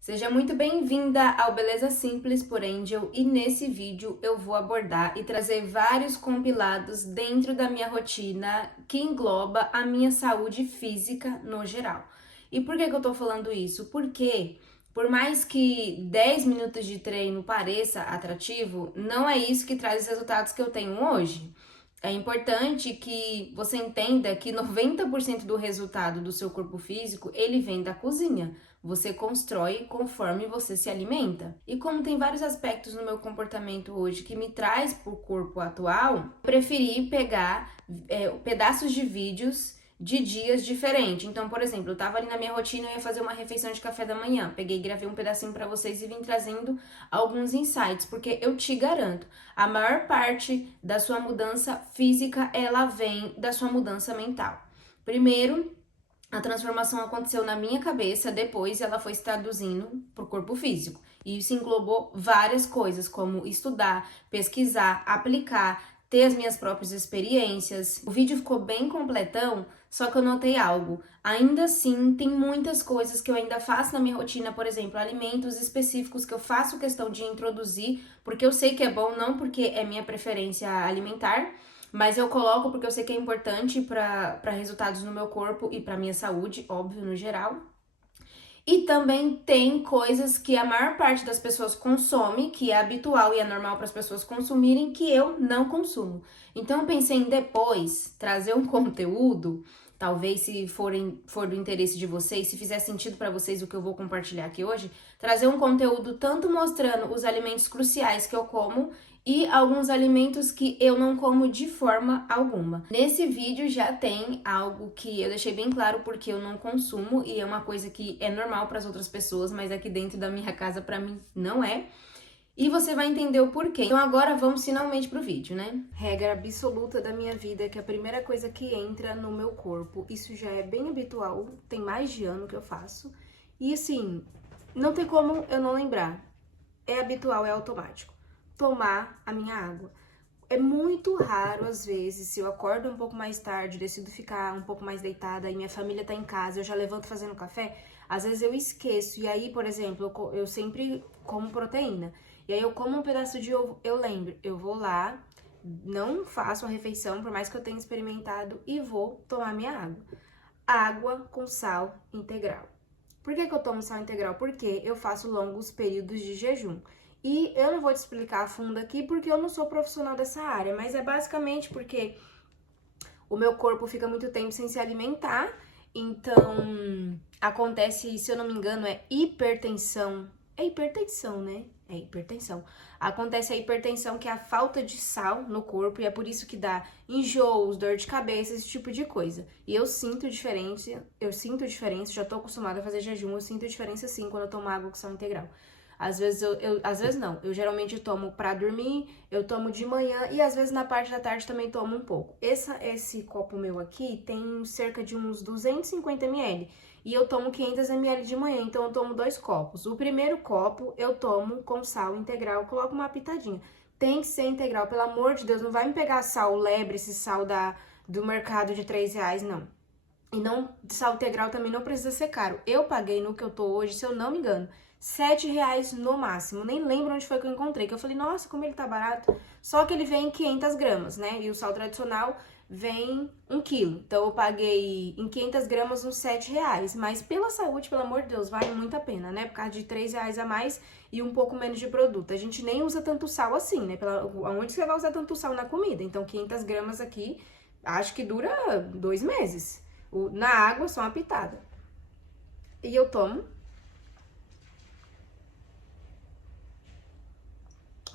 Seja muito bem-vinda ao Beleza Simples por Angel e nesse vídeo eu vou abordar e trazer vários compilados dentro da minha rotina que engloba a minha saúde física no geral. E por que eu tô falando isso? Porque por mais que 10 minutos de treino pareça atrativo, não é isso que traz os resultados que eu tenho hoje. É importante que você entenda que 90% do resultado do seu corpo físico, ele vem da cozinha. Você constrói conforme você se alimenta. E como tem vários aspectos no meu comportamento hoje que me traz para o corpo atual, preferi pegar pedaços de vídeos de dias diferentes. Então, por exemplo, eu tava ali na minha rotina, eu ia fazer uma refeição de café da manhã. Peguei, gravei um pedacinho para vocês e vim trazendo alguns insights, porque eu te garanto, a maior parte da sua mudança física, ela vem da sua mudança mental. Primeiro, a transformação aconteceu na minha cabeça, depois ela foi se traduzindo para o corpo físico. E isso englobou várias coisas, como estudar, pesquisar, aplicar, ter as minhas próprias experiências. O vídeo ficou bem completão, só que eu notei algo. Ainda assim, tem muitas coisas que eu ainda faço na minha rotina, por exemplo, alimentos específicos que eu faço questão de introduzir, porque eu sei que é bom, não porque é minha preferência alimentar, mas eu coloco porque eu sei que é importante para resultados no meu corpo e para minha saúde, óbvio, no geral. E também tem coisas que a maior parte das pessoas consome, que é habitual e é normal para as pessoas consumirem, que eu não consumo. Então eu pensei em depois trazer um conteúdo, talvez se for do interesse de vocês, se fizer sentido para vocês o que eu vou compartilhar aqui hoje, trazer um conteúdo tanto mostrando os alimentos cruciais que eu como e alguns alimentos que eu não como de forma alguma. Nesse vídeo já tem algo que eu deixei bem claro porque eu não consumo e é uma coisa que é normal para as outras pessoas, mas aqui dentro da minha casa para mim não é. E você vai entender o porquê. Então agora vamos finalmente pro vídeo, né? Regra absoluta da minha vida é que a primeira coisa que entra no meu corpo, isso já é bem habitual, tem mais de ano que eu faço. E assim, não tem como eu não lembrar. É habitual, é automático. Tomar a minha água. É muito raro, às vezes, se eu acordo um pouco mais tarde, decido ficar um pouco mais deitada e minha família tá em casa, eu já levanto fazendo café, às vezes eu esqueço. E aí, por exemplo, eu sempre como proteína. E aí eu como um pedaço de ovo, eu lembro, eu vou lá, não faço a refeição, por mais que eu tenha experimentado, e vou tomar minha água. Água com sal integral. Por que eu tomo sal integral? Porque eu faço longos períodos de jejum. E eu não vou te explicar a fundo aqui porque eu não sou profissional dessa área, mas é basicamente porque o meu corpo fica muito tempo sem se alimentar, então acontece, se eu não me engano, é hipertensão. É hipertensão, né? É hipertensão. Acontece a hipertensão, que é a falta de sal no corpo, e é por isso que dá enjoos, dor de cabeça, esse tipo de coisa. E eu sinto diferença, já tô acostumada a fazer jejum, eu sinto diferença sim quando eu tomo água com sal integral. Às vezes às vezes não, eu geralmente tomo pra dormir, eu tomo de manhã e às vezes na parte da tarde também tomo um pouco. Esse copo meu aqui tem cerca de uns 250 ml e eu tomo 500 ml de manhã, então eu tomo 2 copos. O primeiro copo eu tomo com sal integral, coloco uma pitadinha. Tem que ser integral, pelo amor de Deus, não vai me pegar sal lebre, esse sal do mercado de R$ 3, não. E não, sal integral também não precisa ser caro. Eu paguei no que eu tô hoje, se eu não me engano, R$ 7 no máximo. Nem lembro onde foi que eu encontrei, que eu falei, nossa, como ele tá barato. Só que ele vem em 500 gramas, né? E o sal tradicional vem 1 quilo. Então eu paguei em 500 gramas uns R$ 7. Mas pela saúde, pelo amor de Deus, vale muito a pena, né? Por causa de R$ 3 a mais e um pouco menos de produto. A gente nem usa tanto sal assim, né? Onde você vai usar tanto sal na comida? Então 500 gramas aqui, acho que dura 2 meses. Na água, só uma pitada. E eu tomo.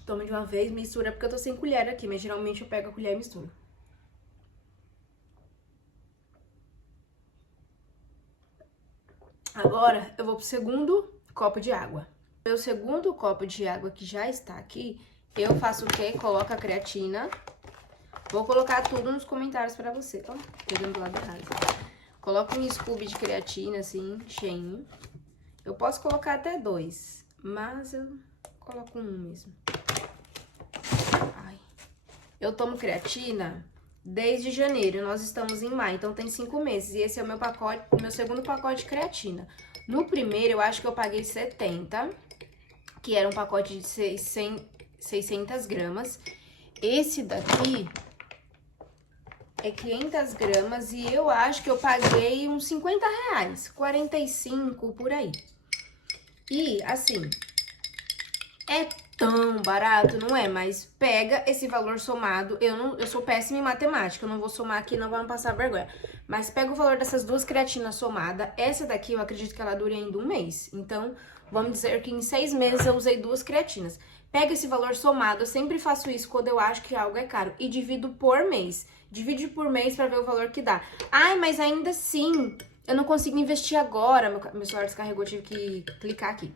Tomo de uma vez, mistura, porque eu tô sem colher aqui, mas geralmente eu pego a colher e misturo. Agora, eu vou pro segundo copo de água. Meu segundo copo de água que já está aqui, eu faço o quê? Coloco a creatina. Vou colocar tudo nos comentários pra você, ó. Pegando do lado errado. Coloco um scoop de creatina, assim, cheinho. Eu posso colocar até 2, mas eu coloco 1 mesmo. Ai. Eu tomo creatina desde janeiro, nós estamos em maio, então tem 5 meses. E esse é o meu segundo pacote de creatina. No primeiro, eu acho que eu paguei 70, que era um pacote de 600 gramas. Esse daqui é 500 gramas e eu acho que eu paguei uns 50 reais, 45 por aí. E, assim, é tão barato, não é? Mas pega esse valor somado. Eu sou péssima em matemática, eu não vou somar aqui, não vamos passar vergonha. Mas pega o valor dessas duas creatinas somada. Essa daqui eu acredito que ela dure ainda um mês. Então, vamos dizer que em 6 meses eu usei 2 creatinas. Pega esse valor somado, eu sempre faço isso quando eu acho que algo é caro. E divido por mês. Divide por mês pra ver o valor que dá. Ai, mas ainda assim, eu não consigo investir agora. Meu celular descarregou, tive que clicar aqui.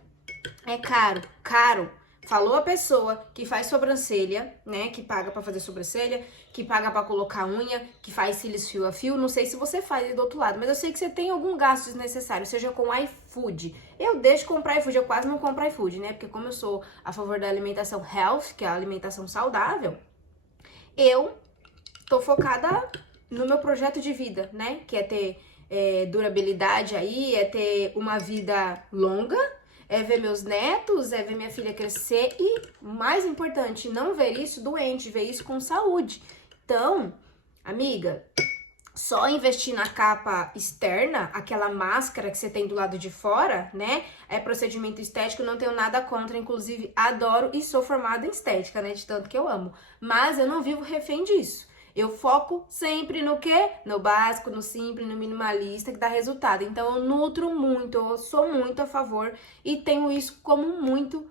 É caro, caro. Falou a pessoa que faz sobrancelha, né? Que paga pra fazer sobrancelha, que paga pra colocar unha, que faz cílios fio a fio. Não sei se você faz aí do outro lado, mas eu sei que você tem algum gasto desnecessário, seja com iFood. Eu deixo de comprar iFood, eu quase não compro iFood, né? Porque como eu sou a favor da alimentação health, que é a alimentação saudável, eu tô focada no meu projeto de vida, né? Que é ter durabilidade aí, é ter uma vida longa, é ver meus netos, é ver minha filha crescer e, mais importante, não ver isso doente, ver isso com saúde. Então, amiga, só investir na capa externa, aquela máscara que você tem do lado de fora, né? É procedimento estético, não tenho nada contra, inclusive adoro e sou formada em estética, né? De tanto que eu amo. Mas eu não vivo refém disso. Eu foco sempre no quê? No básico, no simples, no minimalista, que dá resultado. Então, eu nutro muito, eu sou muito a favor e tenho isso como muito...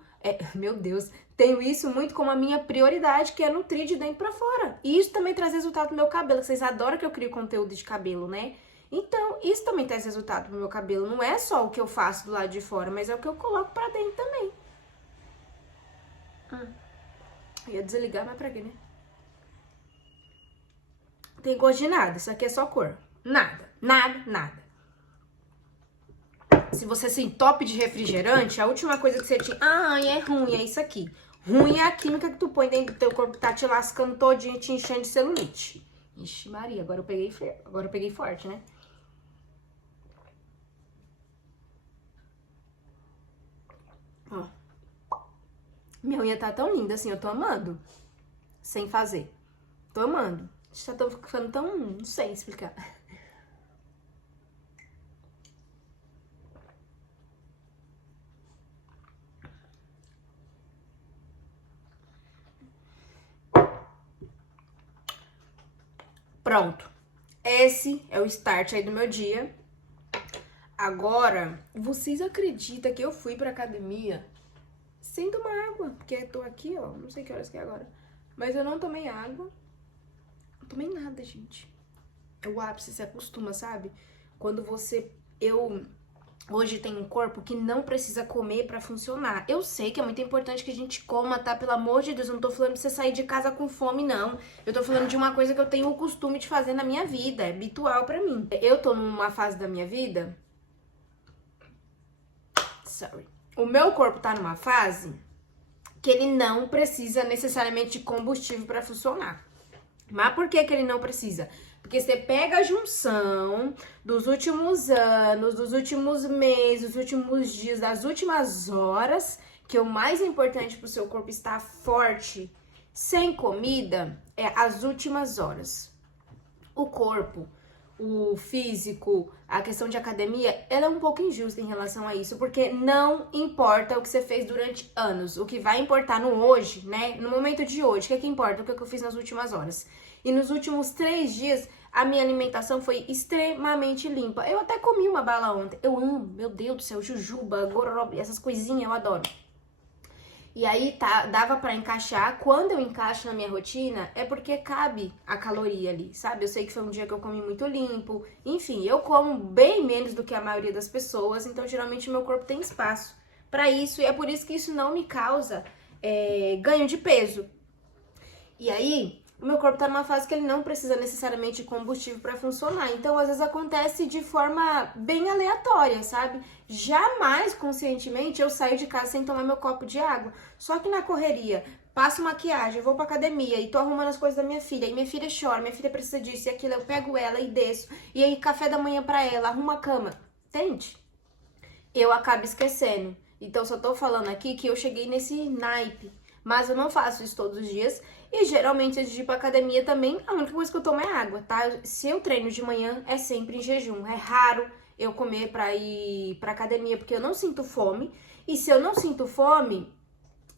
meu Deus, tenho isso muito como a minha prioridade, que é nutrir de dentro pra fora. E isso também traz resultado no meu cabelo. Vocês adoram que eu crio conteúdo de cabelo, né? Então, isso também traz resultado pro meu cabelo. Não é só o que eu faço do lado de fora, mas é o que eu coloco pra dentro também. Eu ia desligar, mas pra quê, né? Tem gosto de nada, isso aqui é só cor. Nada, nada, nada. Se você se entope de refrigerante, a última coisa que você tinha... Ai, é ruim, é isso aqui. Ruim é a química que tu põe dentro do teu corpo que tá te lascando todinho, te enchendo de celulite. Ixi, Maria, agora eu peguei forte, né? Ó. Minha unha tá tão linda assim, eu tô amando. Sem fazer. Tô amando. Já tô ficando tão... não sei explicar. Pronto. Esse é o start aí do meu dia. Agora, vocês acreditam que eu fui pra academia sem tomar água? Porque eu tô aqui, ó, não sei que horas que é agora. Mas eu não tomei água. Não tomei nada, gente. É o ápice, se acostuma, sabe? Quando você... hoje tenho um corpo que não precisa comer pra funcionar. Eu sei que é muito importante que a gente coma, tá? Pelo amor de Deus, eu não tô falando pra você sair de casa com fome, não. Eu tô falando de uma coisa que eu tenho o costume de fazer na minha vida. É habitual pra mim. Eu tô numa fase da minha vida... O meu corpo tá numa fase que ele não precisa necessariamente de combustível pra funcionar. Mas por que que ele não precisa? Porque você pega a junção dos últimos anos, dos últimos meses, dos últimos dias, das últimas horas, que o mais importante pro seu corpo estar forte, sem comida, é as últimas horas. O corpo, o físico, a questão de academia, ela é um pouco injusta em relação a isso, porque não importa o que você fez durante anos, o que vai importar no hoje, né, no momento de hoje, o que é que importa? O que é que eu fiz nas últimas horas. E nos últimos 3 dias, a minha alimentação foi extremamente limpa. Eu até comi uma bala ontem, eu amo, meu Deus do céu, jujuba, gororoba, essas coisinhas eu adoro. E aí dava pra encaixar. Quando eu encaixo na minha rotina, é porque cabe a caloria ali, sabe? Eu sei que foi um dia que eu comi muito limpo. Enfim, eu como bem menos do que a maioria das pessoas, então geralmente o meu corpo tem espaço pra isso. E é por isso que isso não me causa ganho de peso. E aí, o meu corpo tá numa fase que ele não precisa necessariamente de combustível pra funcionar. Então, às vezes acontece de forma bem aleatória, sabe? Jamais, conscientemente, eu saio de casa sem tomar meu copo de água. Só que na correria, passo maquiagem, vou pra academia e tô arrumando as coisas da minha filha. E minha filha chora, minha filha precisa disso e aquilo. Eu pego ela e desço. E aí, café da manhã pra ela, arrumo a cama. Entende? eu acabo esquecendo. Então, só tô falando aqui que eu cheguei nesse naipe. Mas eu não faço isso todos os dias. E geralmente, antes de ir pra academia também, a única coisa que eu tomo é água, tá? Se eu treino de manhã, é sempre em jejum. É raro eu comer pra ir pra academia, porque eu não sinto fome. E se eu não sinto fome,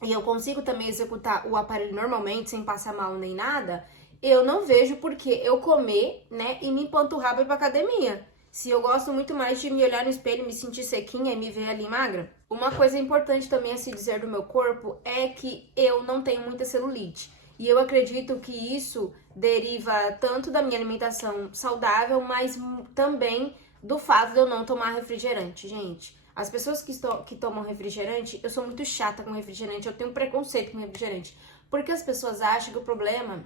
e eu consigo também executar o aparelho normalmente, sem passar mal nem nada, eu não vejo por que eu comer, né, e me empanturrar pra ir pra academia. Se eu gosto muito mais de me olhar no espelho, me sentir sequinha e me ver ali magra. Uma coisa importante também a se dizer do meu corpo é que eu não tenho muita celulite. E eu acredito que isso deriva tanto da minha alimentação saudável, mas também do fato de eu não tomar refrigerante, gente. As pessoas que tomam refrigerante, eu sou muito chata com refrigerante, eu tenho preconceito com refrigerante. Porque as pessoas acham que o problema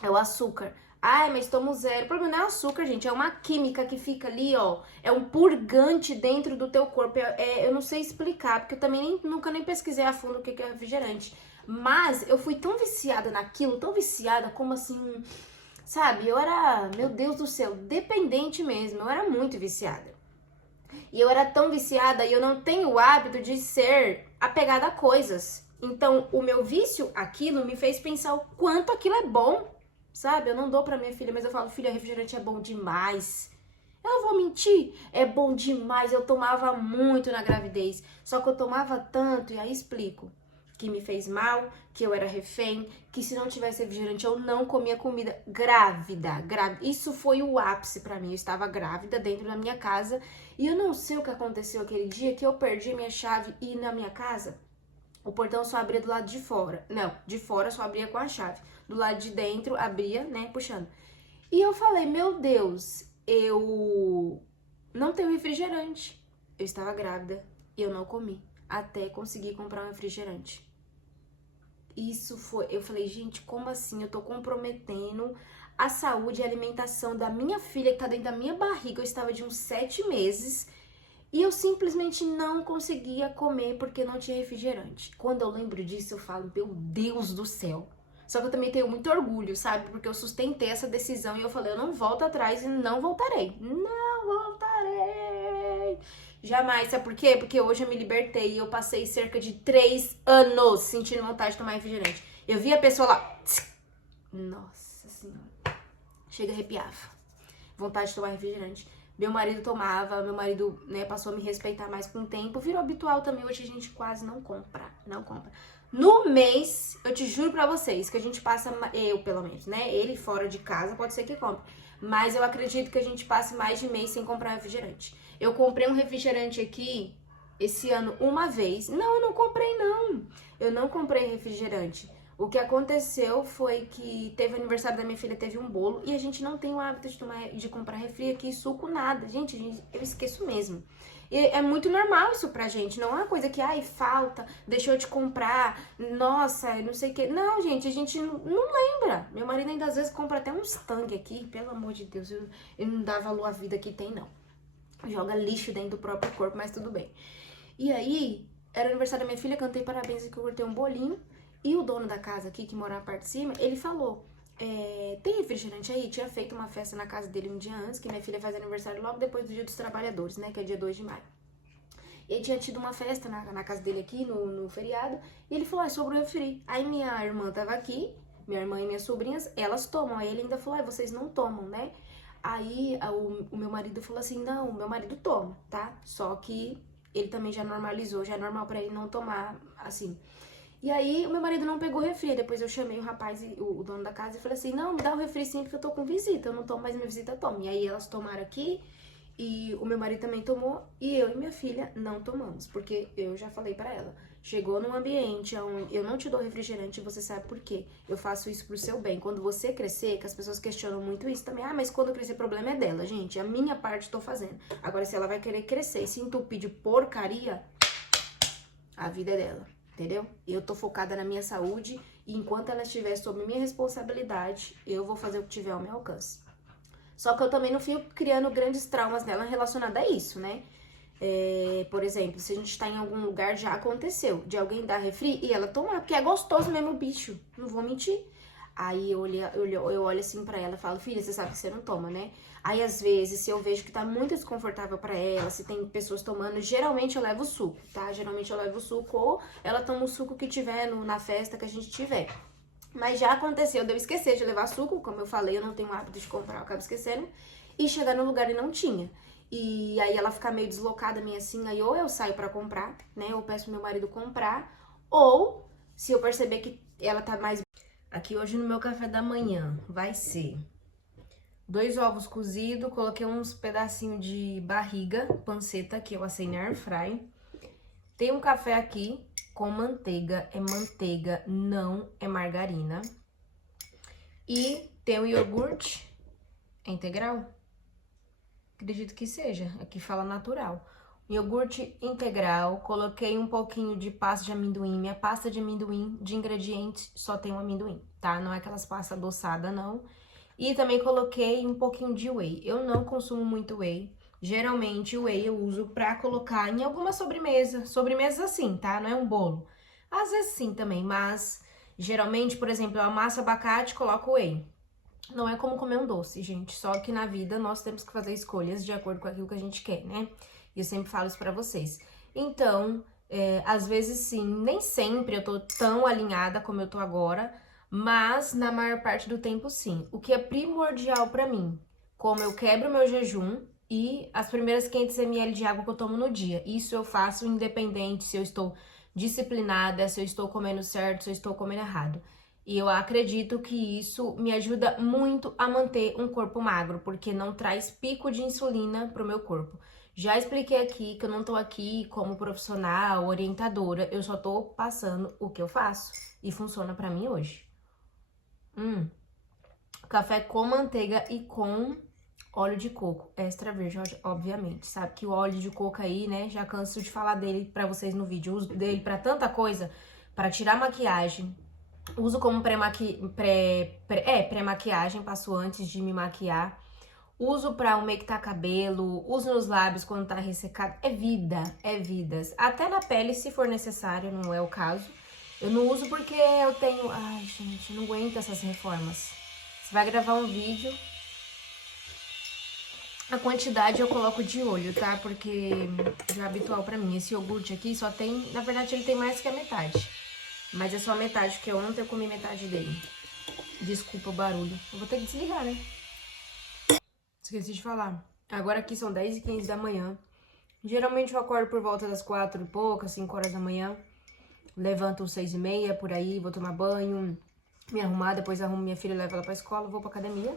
é o açúcar. Ai, mas tomo zero. O problema não é o açúcar, gente. É uma química que fica ali, ó. É um purgante dentro do teu corpo. Eu não sei explicar, porque eu também nunca nem pesquisei a fundo o que é refrigerante. Mas eu fui tão viciada naquilo, tão viciada, como assim, sabe? Eu era, meu Deus do céu, dependente mesmo. Eu era muito viciada. E eu era tão viciada e eu não tenho o hábito de ser apegada a coisas. Então, o meu vício, aquilo, me fez pensar o quanto aquilo é bom. Sabe, eu não dou pra minha filha, mas eu falo, filha, refrigerante é bom demais. Eu não vou mentir, é bom demais. Eu tomava muito na gravidez, só que eu tomava tanto, e aí explico, que me fez mal, que eu era refém, que se não tivesse refrigerante eu não comia comida. Grávida. Isso foi o ápice pra mim. Eu estava grávida dentro da minha casa e eu não sei o que aconteceu aquele dia que eu perdi minha chave e na minha casa o portão só abria do lado de fora. Não, de fora só abria com a chave. Do lado de dentro abria, né, puxando. E eu falei, meu Deus, eu não tenho refrigerante. Eu estava grávida e eu não comi até conseguir comprar um refrigerante. Isso foi, eu falei, gente, como assim? Eu tô comprometendo a saúde e a alimentação da minha filha que tá dentro da minha barriga. Eu estava de uns 7 meses e eu simplesmente não conseguia comer porque não tinha refrigerante. Quando eu lembro disso, eu falo, meu Deus do céu. Só que eu também tenho muito orgulho, sabe? Porque eu sustentei essa decisão e eu falei, eu não volto atrás e não voltarei. Não voltarei. Jamais. Sabe por quê? Porque hoje eu me libertei e eu passei cerca de 3 anos sentindo vontade de tomar refrigerante. Eu vi a pessoa lá. Nossa Senhora. Chega, arrepiava. Vontade de tomar refrigerante. Meu marido tomava, meu marido, né, passou a me respeitar mais com o tempo. Virou habitual também, hoje a gente quase não compra. No mês, eu te juro pra vocês, que a gente passa, eu pelo menos, né, ele fora de casa, pode ser que compre. Mas eu acredito que a gente passe mais de mês sem comprar refrigerante. Eu comprei um refrigerante aqui, esse ano, uma vez. Não, eu não comprei não. Eu não comprei refrigerante. O que aconteceu foi que teve aniversário da minha filha, teve um bolo e a gente não tem o hábito de comprar refri aqui, suco, nada. Gente, eu esqueço mesmo. E é muito normal isso pra gente, não é uma coisa que, ai, falta, deixou de comprar, nossa, não sei o que. Não, gente, a gente não lembra. Meu marido ainda às vezes compra até uns Tang aqui, pelo amor de Deus, ele não dá valor à vida que tem, não. Joga lixo dentro do próprio corpo, mas tudo bem. E aí, era aniversário da minha filha, cantei parabéns e que eu cortei um bolinho. E o dono da casa aqui, que mora na parte de cima, ele falou, tem refrigerante aí? Tinha feito uma festa na casa dele um dia antes, que minha filha faz aniversário logo depois do Dia dos Trabalhadores, né, que é dia 2 de maio. Ele tinha tido uma festa na casa dele aqui, no feriado, e ele falou, sobrou refri. Aí minha irmã tava aqui, minha irmã e minhas sobrinhas, elas tomam. Aí ele ainda falou, vocês não tomam, né? Aí o meu marido falou assim, não, o meu marido toma, tá? Só que ele também já normalizou, já é normal pra ele não tomar, assim. E aí, o meu marido não pegou refri. Depois eu chamei o rapaz, o dono da casa, e falei assim, não, me dá o refri sim, porque eu tô com visita. Eu não tomo, mas minha visita toma. E aí, elas tomaram aqui, e o meu marido também tomou, e eu e minha filha não tomamos. Porque eu já falei pra ela, chegou num ambiente onde eu não te dou refrigerante, você sabe por quê. Eu faço isso pro seu bem. Quando você crescer, que as pessoas questionam muito isso também, mas quando eu crescer, o problema é dela, gente. A minha parte tô fazendo. Agora, se ela vai querer crescer e se entupir de porcaria, a vida é dela. Entendeu? Eu tô focada na minha saúde e enquanto ela estiver sob minha responsabilidade, eu vou fazer o que tiver ao meu alcance. Só que eu também não fico criando grandes traumas nela relacionadas a isso, né? Por exemplo, se a gente tá em algum lugar, já aconteceu de alguém dar refri e ela tomar, porque é gostoso mesmo o bicho, não vou mentir. Aí eu olho assim pra ela e falo, filha, você sabe que você não toma, né? Aí, às vezes, se eu vejo que tá muito desconfortável pra ela, se tem pessoas tomando, geralmente eu levo suco, tá? Geralmente eu levo suco ou ela toma o suco que tiver na festa que a gente tiver. Mas já aconteceu de eu esquecer de levar suco, como eu falei, eu não tenho o hábito de comprar, eu acabo esquecendo. E chegar no lugar e não tinha. E aí ela fica meio deslocada, meio assim, aí ou eu saio pra comprar, né? Ou peço pro meu marido comprar, ou se eu perceber que ela tá mais... Aqui hoje no meu café da manhã vai ser 2 ovos cozidos, coloquei uns pedacinhos de barriga, panceta, que eu assei na air fry. Tem um café aqui com manteiga, é manteiga, não é margarina. E tem o iogurte, é integral? Acredito que seja, aqui fala natural. Iogurte integral, coloquei um pouquinho de pasta de amendoim. Minha pasta de amendoim, de ingredientes, só tem o amendoim, tá? Não é aquelas pastas adoçadas, não. E também coloquei um pouquinho de whey. Eu não consumo muito whey. Geralmente o whey eu uso pra colocar em alguma sobremesa. Sobremesas assim, tá? Não é um bolo. Às vezes sim também, mas geralmente, por exemplo, eu amasso abacate e coloco whey. Não é como comer um doce, gente. Só que na vida nós temos que fazer escolhas de acordo com aquilo que a gente quer, né? E eu sempre falo isso pra vocês. Então, às vezes sim, nem sempre eu tô tão alinhada como eu tô agora, mas na maior parte do tempo sim. O que é primordial pra mim, como eu quebro meu jejum e as primeiras 500 ml de água que eu tomo no dia. Isso eu faço independente se eu estou disciplinada, se eu estou comendo certo, se eu estou comendo errado. E eu acredito que isso me ajuda muito a manter um corpo magro, porque não traz pico de insulina pro meu corpo. Já expliquei aqui que eu não tô aqui como profissional, orientadora, eu só tô passando o que eu faço e funciona pra mim hoje. Café com manteiga e com óleo de coco, extra virgem, obviamente. Sabe que o óleo de coco aí, né, já canso de falar dele pra vocês no vídeo. Eu uso dele pra tanta coisa, pra tirar maquiagem. Uso como pré-maquiagem, passo antes de me maquiar. Uso pra umectar cabelo, uso nos lábios quando tá ressecado. É vida, é vidas. Até na pele, se for necessário, não é o caso. Eu não uso porque eu tenho... Ai, gente, eu não aguento essas reformas. Você vai gravar um vídeo... A quantidade eu coloco de olho, tá? Porque já é habitual pra mim. Esse iogurte aqui só tem... Na verdade, ele tem mais que a metade. Mas é só a metade, porque ontem eu comi metade dele. Desculpa o barulho. Eu vou ter que desligar, né? Esqueci de falar. Agora aqui são 10h15 da manhã. Geralmente eu acordo por volta das 4 e pouca, 5 horas da manhã. Levanto às 6h30, por aí, vou tomar banho, me arrumar, depois arrumo minha filha, levo ela pra escola, vou pra academia.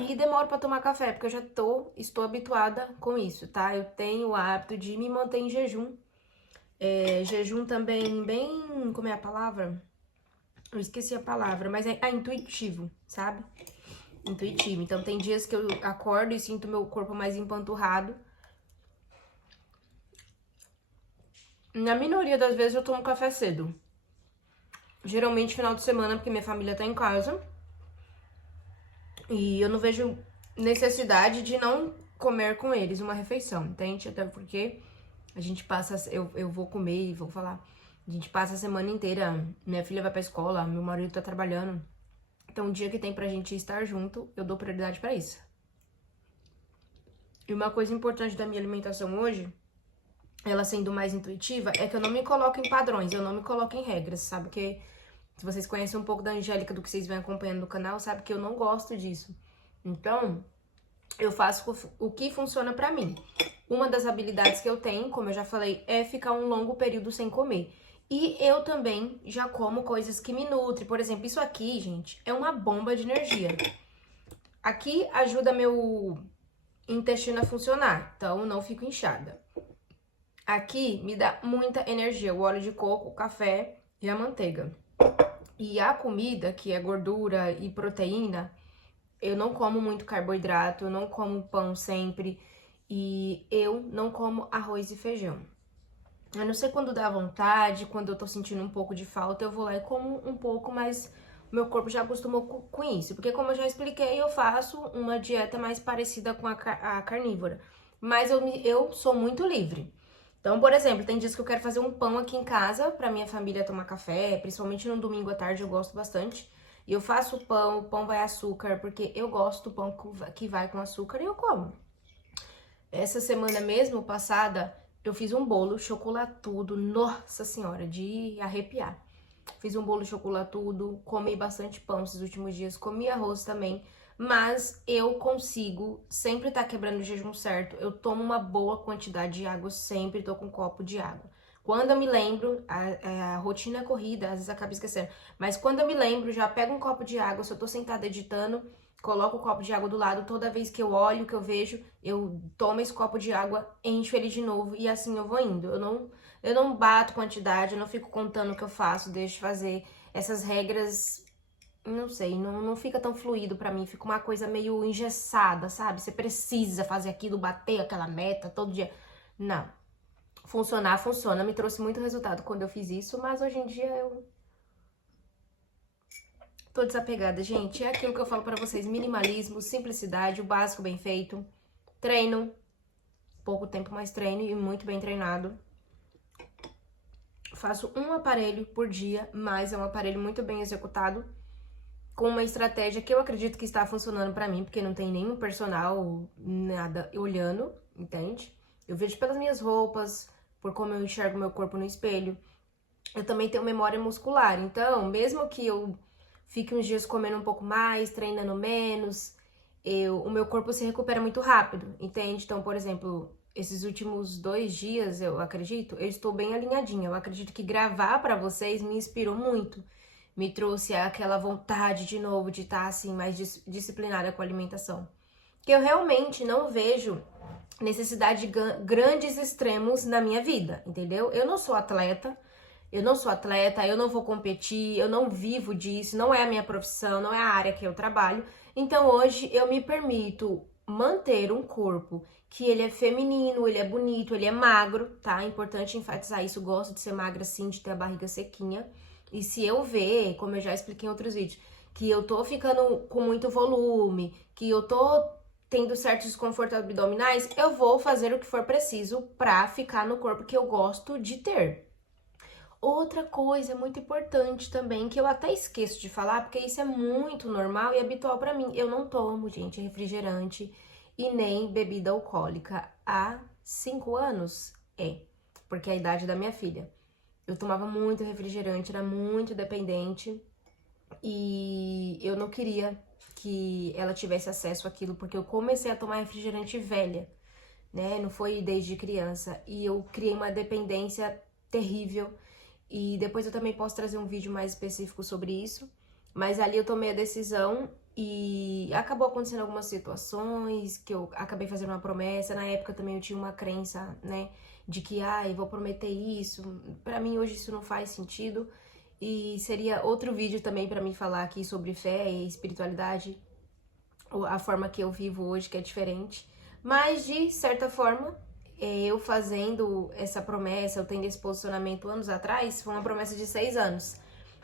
E demoro pra tomar café, porque eu já estou habituada com isso, tá? Eu tenho o hábito de me manter em jejum. Jejum também bem... Como é a palavra? Eu esqueci a palavra, mas é intuitivo, sabe? Intuitivo. Então tem dias que eu acordo e sinto meu corpo mais empanturrado. Na minoria das vezes eu tomo café cedo. Geralmente final de semana, porque minha família tá em casa. E eu não vejo necessidade de não comer com eles uma refeição, entende? Até porque a gente passa... Eu vou comer e vou falar... A gente passa a semana inteira, minha filha vai pra escola, meu marido tá trabalhando. Então, o dia que tem pra gente estar junto, eu dou prioridade pra isso. E uma coisa importante da minha alimentação hoje, ela sendo mais intuitiva, é que eu não me coloco em padrões, eu não me coloco em regras, sabe? Porque se vocês conhecem um pouco da Angélica, do que vocês vêm acompanhando no canal, sabe que eu não gosto disso. Então, eu faço o que funciona pra mim. Uma das habilidades que eu tenho, como eu já falei, é ficar um longo período sem comer. E eu também já como coisas que me nutrem. Por exemplo, isso aqui, gente, é uma bomba de energia. Aqui ajuda meu intestino a funcionar, então eu não fico inchada. Aqui me dá muita energia, o óleo de coco, o café e a manteiga. E a comida, que é gordura e proteína, eu não como muito carboidrato, eu não como pão sempre e eu não como arroz e feijão. A não ser quando dá vontade, quando eu tô sentindo um pouco de falta, eu vou lá e como um pouco, mas meu corpo já acostumou com isso. Porque como eu já expliquei, eu faço uma dieta mais parecida com a carnívora. Mas eu sou muito livre. Então, por exemplo, tem dias que eu quero fazer um pão aqui em casa pra minha família tomar café, principalmente no domingo à tarde eu gosto bastante. E eu faço o pão vai açúcar, porque eu gosto do pão que vai com açúcar e eu como. Essa semana mesmo, passada, eu fiz um bolo chocolatudo, nossa senhora, de arrepiar. Fiz um bolo chocolatudo, comi bastante pão esses últimos dias, comi arroz também, mas eu consigo sempre estar quebrando o jejum certo. Eu tomo uma boa quantidade de água, sempre tô com um copo de água. Quando eu me lembro, a rotina é corrida, às vezes acaba esquecendo, mas quando eu me lembro, já pego um copo de água, se eu tô sentada editando, coloco o copo de água do lado, toda vez que eu olho, que eu vejo, eu tomo esse copo de água, encho ele de novo e assim eu vou indo. Eu não bato quantidade, eu não fico contando o que eu faço, deixo de fazer. Essas regras, não sei, não fica tão fluido pra mim, fica uma coisa meio engessada, sabe? Você precisa fazer aquilo, bater aquela meta todo dia. Não. Funcionar, funciona. Me trouxe muito resultado quando eu fiz isso, mas hoje em dia eu tô desapegada, gente. É aquilo que eu falo pra vocês, minimalismo, simplicidade, o básico bem feito, treino, pouco tempo, mais treino e muito bem treinado. Faço um aparelho por dia, mas é um aparelho muito bem executado, com uma estratégia que eu acredito que está funcionando pra mim, porque não tem nenhum personal, nada olhando, entende? Eu vejo pelas minhas roupas, por como eu enxergo meu corpo no espelho. Eu também tenho memória muscular, então, mesmo que eu fique uns dias comendo um pouco mais, treinando menos, o meu corpo se recupera muito rápido, entende? Então, por exemplo, esses últimos 2 dias, eu acredito, eu estou bem alinhadinha. Eu acredito que gravar pra vocês me inspirou muito. Me trouxe aquela vontade de novo de estar assim, mais disciplinada com a alimentação. Que eu realmente não vejo necessidade de grandes extremos na minha vida, entendeu? Eu não sou atleta, eu não vou competir, eu não vivo disso, não é a minha profissão, não é a área que eu trabalho. Então hoje eu me permito manter um corpo que ele é feminino, ele é bonito, ele é magro, tá? É importante enfatizar isso, eu gosto de ser magra sim, de ter a barriga sequinha. E se eu ver, como eu já expliquei em outros vídeos, que eu tô ficando com muito volume, que eu tô tendo certos desconfortos abdominais, eu vou fazer o que for preciso pra ficar no corpo que eu gosto de ter. Outra coisa muito importante também, que eu até esqueço de falar, porque isso é muito normal e habitual pra mim. Eu não tomo, gente, refrigerante e nem bebida alcoólica há 5 anos. Porque é a idade da minha filha. Eu tomava muito refrigerante, era muito dependente e eu não queria que ela tivesse acesso àquilo, porque eu comecei a tomar refrigerante velha, né? Não foi desde criança. E eu criei uma dependência terrível. E depois eu também posso trazer um vídeo mais específico sobre isso. Mas ali eu tomei a decisão e acabou acontecendo algumas situações que eu acabei fazendo uma promessa. Na época também eu tinha uma crença, né, de que, eu vou prometer isso. Pra mim hoje isso não faz sentido. E seria outro vídeo também pra mim falar aqui sobre fé e espiritualidade, a forma que eu vivo hoje, que é diferente. Mas, de certa forma, eu fazendo essa promessa, eu tendo esse posicionamento anos atrás, foi uma promessa de 6 anos,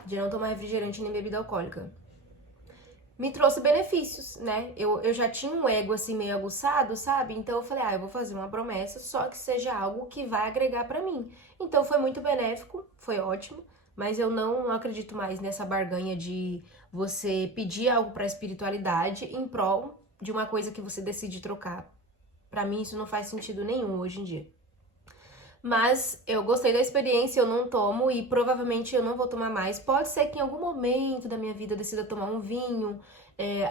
de não tomar refrigerante nem bebida alcoólica. Me trouxe benefícios, né? Eu já tinha um ego assim meio aguçado, sabe? Então eu falei, eu vou fazer uma promessa, só que seja algo que vai agregar pra mim. Então foi muito benéfico, foi ótimo, mas eu não acredito mais nessa barganha de você pedir algo pra espiritualidade em prol de uma coisa que você decide trocar. Pra mim isso não faz sentido nenhum hoje em dia. Mas eu gostei da experiência, eu não tomo e provavelmente eu não vou tomar mais. Pode ser que em algum momento da minha vida eu decida tomar um vinho,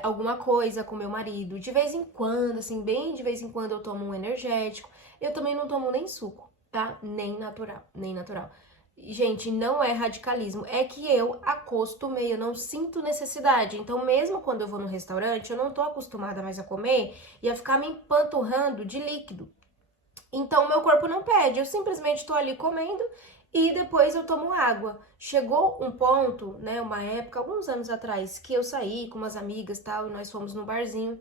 alguma coisa com meu marido. De vez em quando, assim, bem de vez em quando eu tomo um energético. Eu também não tomo nem suco, tá? Nem natural, nem natural. Gente, não é radicalismo, é que eu acostumei, eu não sinto necessidade. Então, mesmo quando eu vou no restaurante, eu não tô acostumada mais a comer e a ficar me empanturrando de líquido. Então, meu corpo não pede, eu simplesmente tô ali comendo e depois eu tomo água. Chegou um ponto, né, uma época, alguns anos atrás, que eu saí com umas amigas e tal, e nós fomos no barzinho.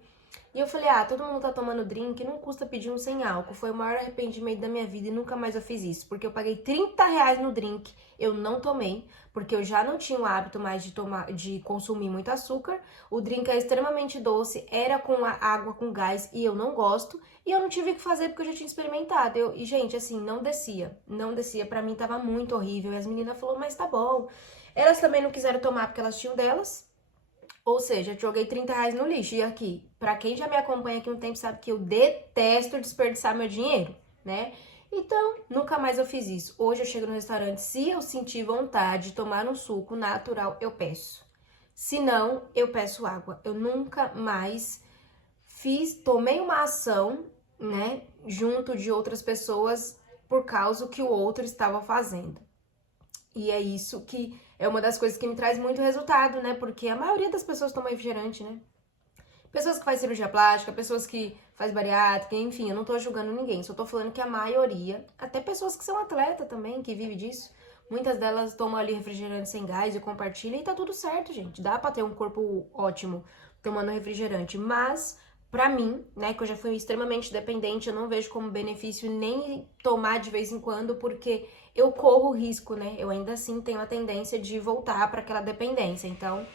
E eu falei, ah, todo mundo tá tomando drink, não custa pedir um sem álcool. Foi o maior arrependimento da minha vida e nunca mais eu fiz isso. Porque eu paguei R$ 30 no drink, eu não tomei, porque eu já não tinha o hábito mais de consumir muito açúcar. O drink é extremamente doce, era com a água com gás e eu não gosto. E eu não tive que fazer porque eu já tinha experimentado. E, gente, assim, não descia. Não descia, pra mim tava muito horrível. E as meninas falaram, mas tá bom. Elas também não quiseram tomar porque elas tinham delas. Ou seja, joguei R$ 30 no lixo. E aqui, pra quem já me acompanha aqui um tempo, sabe que eu detesto desperdiçar meu dinheiro, né? Então, nunca mais eu fiz isso. Hoje eu chego no restaurante, se eu sentir vontade de tomar um suco natural, eu peço. Se não, eu peço água. Eu nunca mais tomei uma ação, né, junto de outras pessoas por causa que o outro estava fazendo. E é isso que é uma das coisas que me traz muito resultado, né? Porque a maioria das pessoas toma refrigerante, né? Pessoas que fazem cirurgia plástica, pessoas que fazem bariátrica, enfim, eu não tô julgando ninguém, só tô falando que a maioria, até pessoas que são atleta também, que vivem disso, muitas delas tomam ali refrigerante sem gás e compartilham e tá tudo certo, gente. Dá pra ter um corpo ótimo tomando refrigerante, mas pra mim, né, que eu já fui extremamente dependente, eu não vejo como benefício nem tomar de vez em quando, porque eu corro risco, né? Eu ainda assim tenho a tendência de voltar para aquela dependência. Então,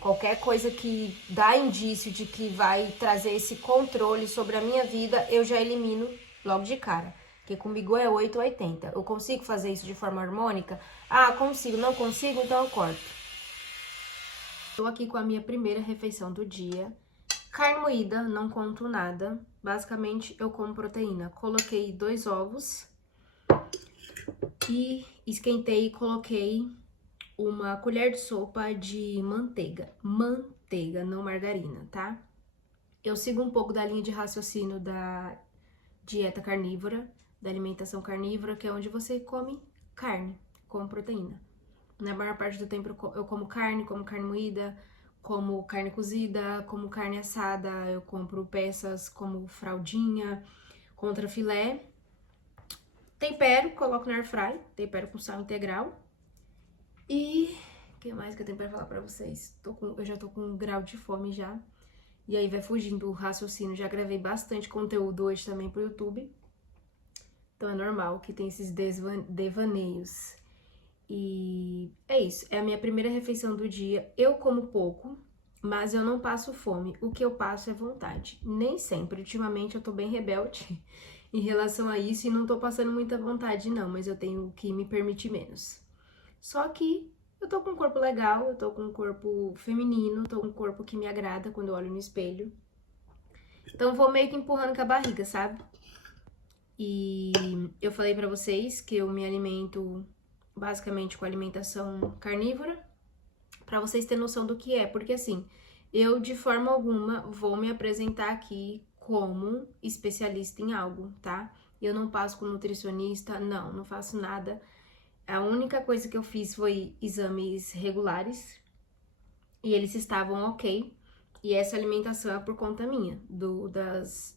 qualquer coisa que dá indício de que vai trazer esse controle sobre a minha vida, eu já elimino logo de cara. Porque comigo é 8 ou 80. Eu consigo fazer isso de forma harmônica? Ah, consigo. Não consigo? Então eu corto. Estou aqui com a minha primeira refeição do dia. Carne moída, não conto nada. Basicamente, eu como proteína. Coloquei 2 ovos e esquentei e coloquei uma colher de sopa de manteiga. Manteiga, não margarina, tá? Eu sigo um pouco da linha de raciocínio da dieta carnívora, da alimentação carnívora, que é onde você come carne, como proteína. Na maior parte do tempo eu como carne moída, como carne cozida, como carne assada, eu compro peças como fraldinha, contra filé. Tempero, coloco no air fry, tempero com sal integral. E o que mais que eu tenho pra falar pra vocês? Eu já tô com um grau de fome já. E aí vai fugindo o raciocínio. Já gravei bastante conteúdo hoje também pro YouTube. Então é normal que tem esses devaneios. E é isso. É a minha primeira refeição do dia. Eu como pouco, mas eu não passo fome. O que eu passo é vontade. Nem sempre. Ultimamente eu tô bem rebelde em relação a isso e não tô passando muita vontade não, mas eu tenho que me permitir menos. Só que eu tô com um corpo legal, eu tô com um corpo feminino, tô com um corpo que me agrada quando eu olho no espelho. Então vou meio que empurrando com a barriga, sabe? E eu falei pra vocês que eu me alimento basicamente com alimentação carnívora, pra vocês terem noção do que é, porque assim, eu de forma alguma vou me apresentar aqui como especialista em algo, tá? Eu não passo com nutricionista, não faço nada. A única coisa que eu fiz foi exames regulares e eles estavam ok. E essa alimentação é por conta minha, das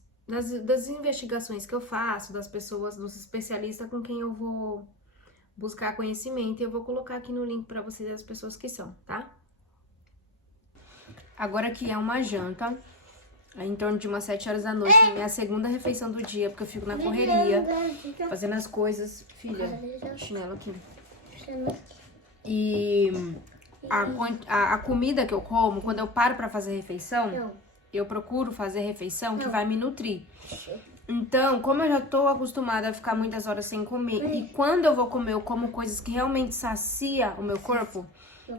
investigações que eu faço, das pessoas, dos especialistas com quem eu vou buscar conhecimento. E eu vou colocar aqui no link pra vocês as pessoas que são, tá? Agora que é uma janta, em torno de umas 7 horas da noite, é a segunda refeição do dia, porque eu fico na correria, fazendo as coisas. Filha, chinelo aqui. E a comida que eu como, quando eu paro pra fazer refeição, eu procuro fazer refeição que vai me nutrir. Então, como eu já tô acostumada a ficar muitas horas sem comer, e quando eu vou comer, eu como coisas que realmente sacia o meu corpo,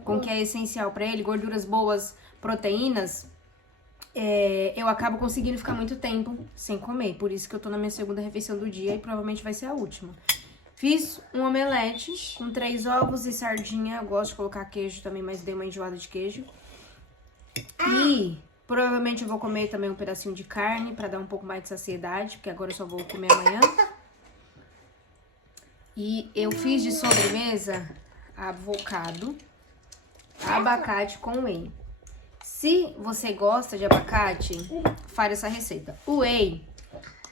com o que é essencial pra ele, gorduras boas, proteínas, eu acabo conseguindo ficar muito tempo sem comer. Por isso que eu tô na minha segunda refeição do dia e provavelmente vai ser a última. Fiz um omelete com 3 ovos e sardinha. Eu gosto de colocar queijo também, mas dei uma enjoada de queijo. E provavelmente eu vou comer também um pedacinho de carne pra dar um pouco mais de saciedade, porque agora eu só vou comer amanhã. E eu fiz de sobremesa avocado, abacate com whey. Se você gosta de abacate, faz essa receita. O whey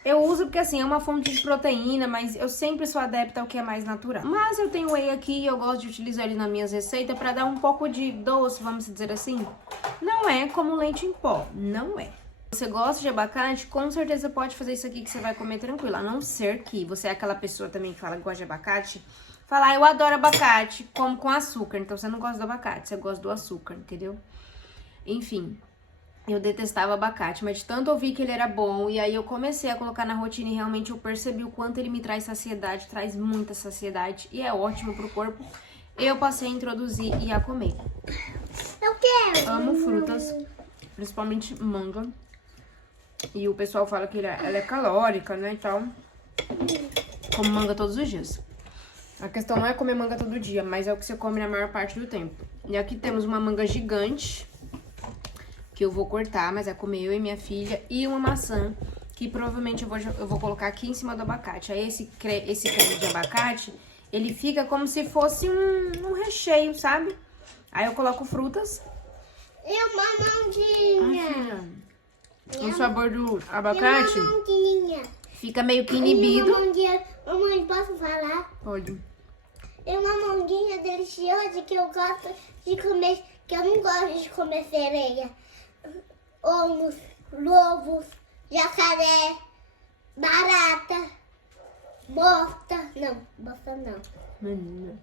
eu uso porque assim, é uma fonte de proteína, mas eu sempre sou adepta ao que é mais natural. Mas eu tenho whey aqui e eu gosto de utilizar ele nas minhas receitas pra dar um pouco de doce, vamos dizer assim. Não é como leite em pó, não é. Você gosta de abacate? Com certeza pode fazer isso aqui que você vai comer tranquilo. A não ser que você é aquela pessoa também que fala que gosta de abacate. Fala, eu adoro abacate, como com açúcar. Então você não gosta do abacate, você gosta do açúcar, entendeu? Enfim, eu detestava abacate, mas de tanto ouvir que ele era bom. E aí eu comecei a colocar na rotina e realmente eu percebi o quanto ele me traz saciedade. Traz muita saciedade e é ótimo pro corpo. Eu passei a introduzir e a comer. Eu quero. Amo frutas, principalmente manga. E o pessoal fala que ela é calórica, né, e tal. Como manga todos os dias. A questão não é comer manga todo dia, mas é o que você come na maior parte do tempo. E aqui temos uma manga gigante, que eu vou cortar, mas é comer eu e minha filha. E uma maçã, que provavelmente eu vou colocar aqui em cima do abacate. Aí esse creme de abacate, ele fica como se fosse um recheio, sabe? Aí eu coloco frutas. E uma mãozinha. Ai, filha. O sabor do abacate E uma mãozinha. fica meio que E inibido. uma mãozinha. Mamãe, posso falar? Pode. É uma mãozinha deliciosa que eu gosto de comer, que eu não gosto de comer sereia. Ovos, lobos, jacaré, barata, bosta. Não, bosta não. Menina.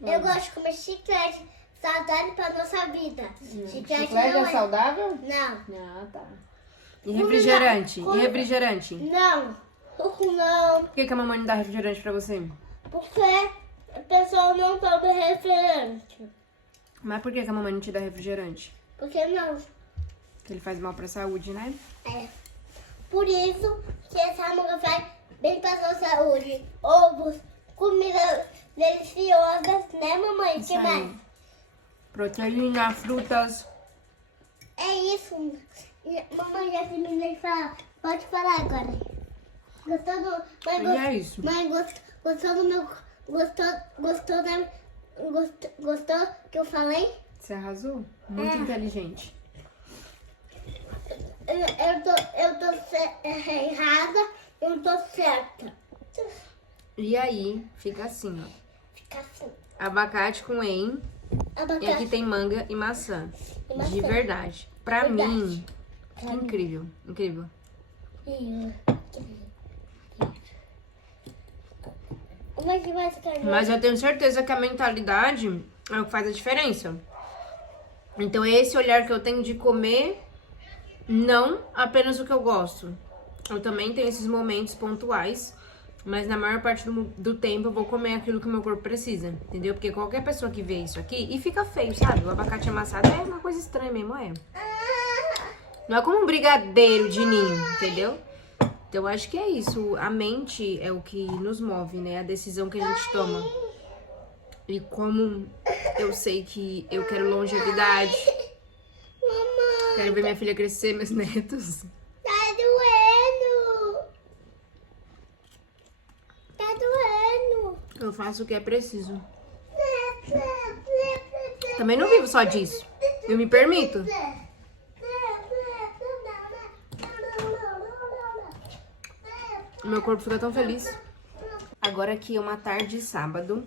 Eu gosto de comer chiclete, saudável para nossa vida. Chiclete não é saudável? Não. Ah, tá. E refrigerante? E refrigerante? Não. Não. Por que a mamãe não dá refrigerante pra você? Porque a pessoa não toma refrigerante. Mas por que a mamãe não te dá refrigerante? Porque não. Porque ele faz mal pra saúde, né? É. Por isso que essa manga faz bem pra sua saúde. Ovos, comida deliciosas, né, mamãe? Isso Que aí. mais? Proteína, frutas. É isso. Mamãe já terminou de falar. Pode falar agora. Gostou do... E é isso. Mãe, gostou do meu... Gostou que eu falei? Você arrasou? Muito inteligente. Eu tô errada, eu tô certa. E aí, fica assim, ó. Fica assim. Abacate com whey. E aqui tem manga e maçã. E maçã. De verdade. Pra Verdade. mim, que incrível. Incrível. Mas que mais quer Mas eu tenho certeza que a mentalidade é o que faz a diferença. Então é esse olhar que eu tenho de comer, não apenas o que eu gosto. Eu também tenho esses momentos pontuais, mas na maior parte do tempo eu vou comer aquilo que o meu corpo precisa, entendeu? Porque qualquer pessoa que vê isso aqui, e fica feio, sabe? O abacate amassado é uma coisa estranha mesmo, é. Não é como um brigadeiro de ninho, entendeu? Então, eu acho que é isso. A mente é o que nos move, né? A decisão que a gente toma. E como eu sei que eu quero longevidade, Mamãe, quero ver minha filha crescer, meus netos. tá doendo. Tá doendo. Eu faço o que é preciso. Também não vivo só disso. Eu me permito. O meu corpo fica tão feliz. Agora aqui é uma tarde de sábado.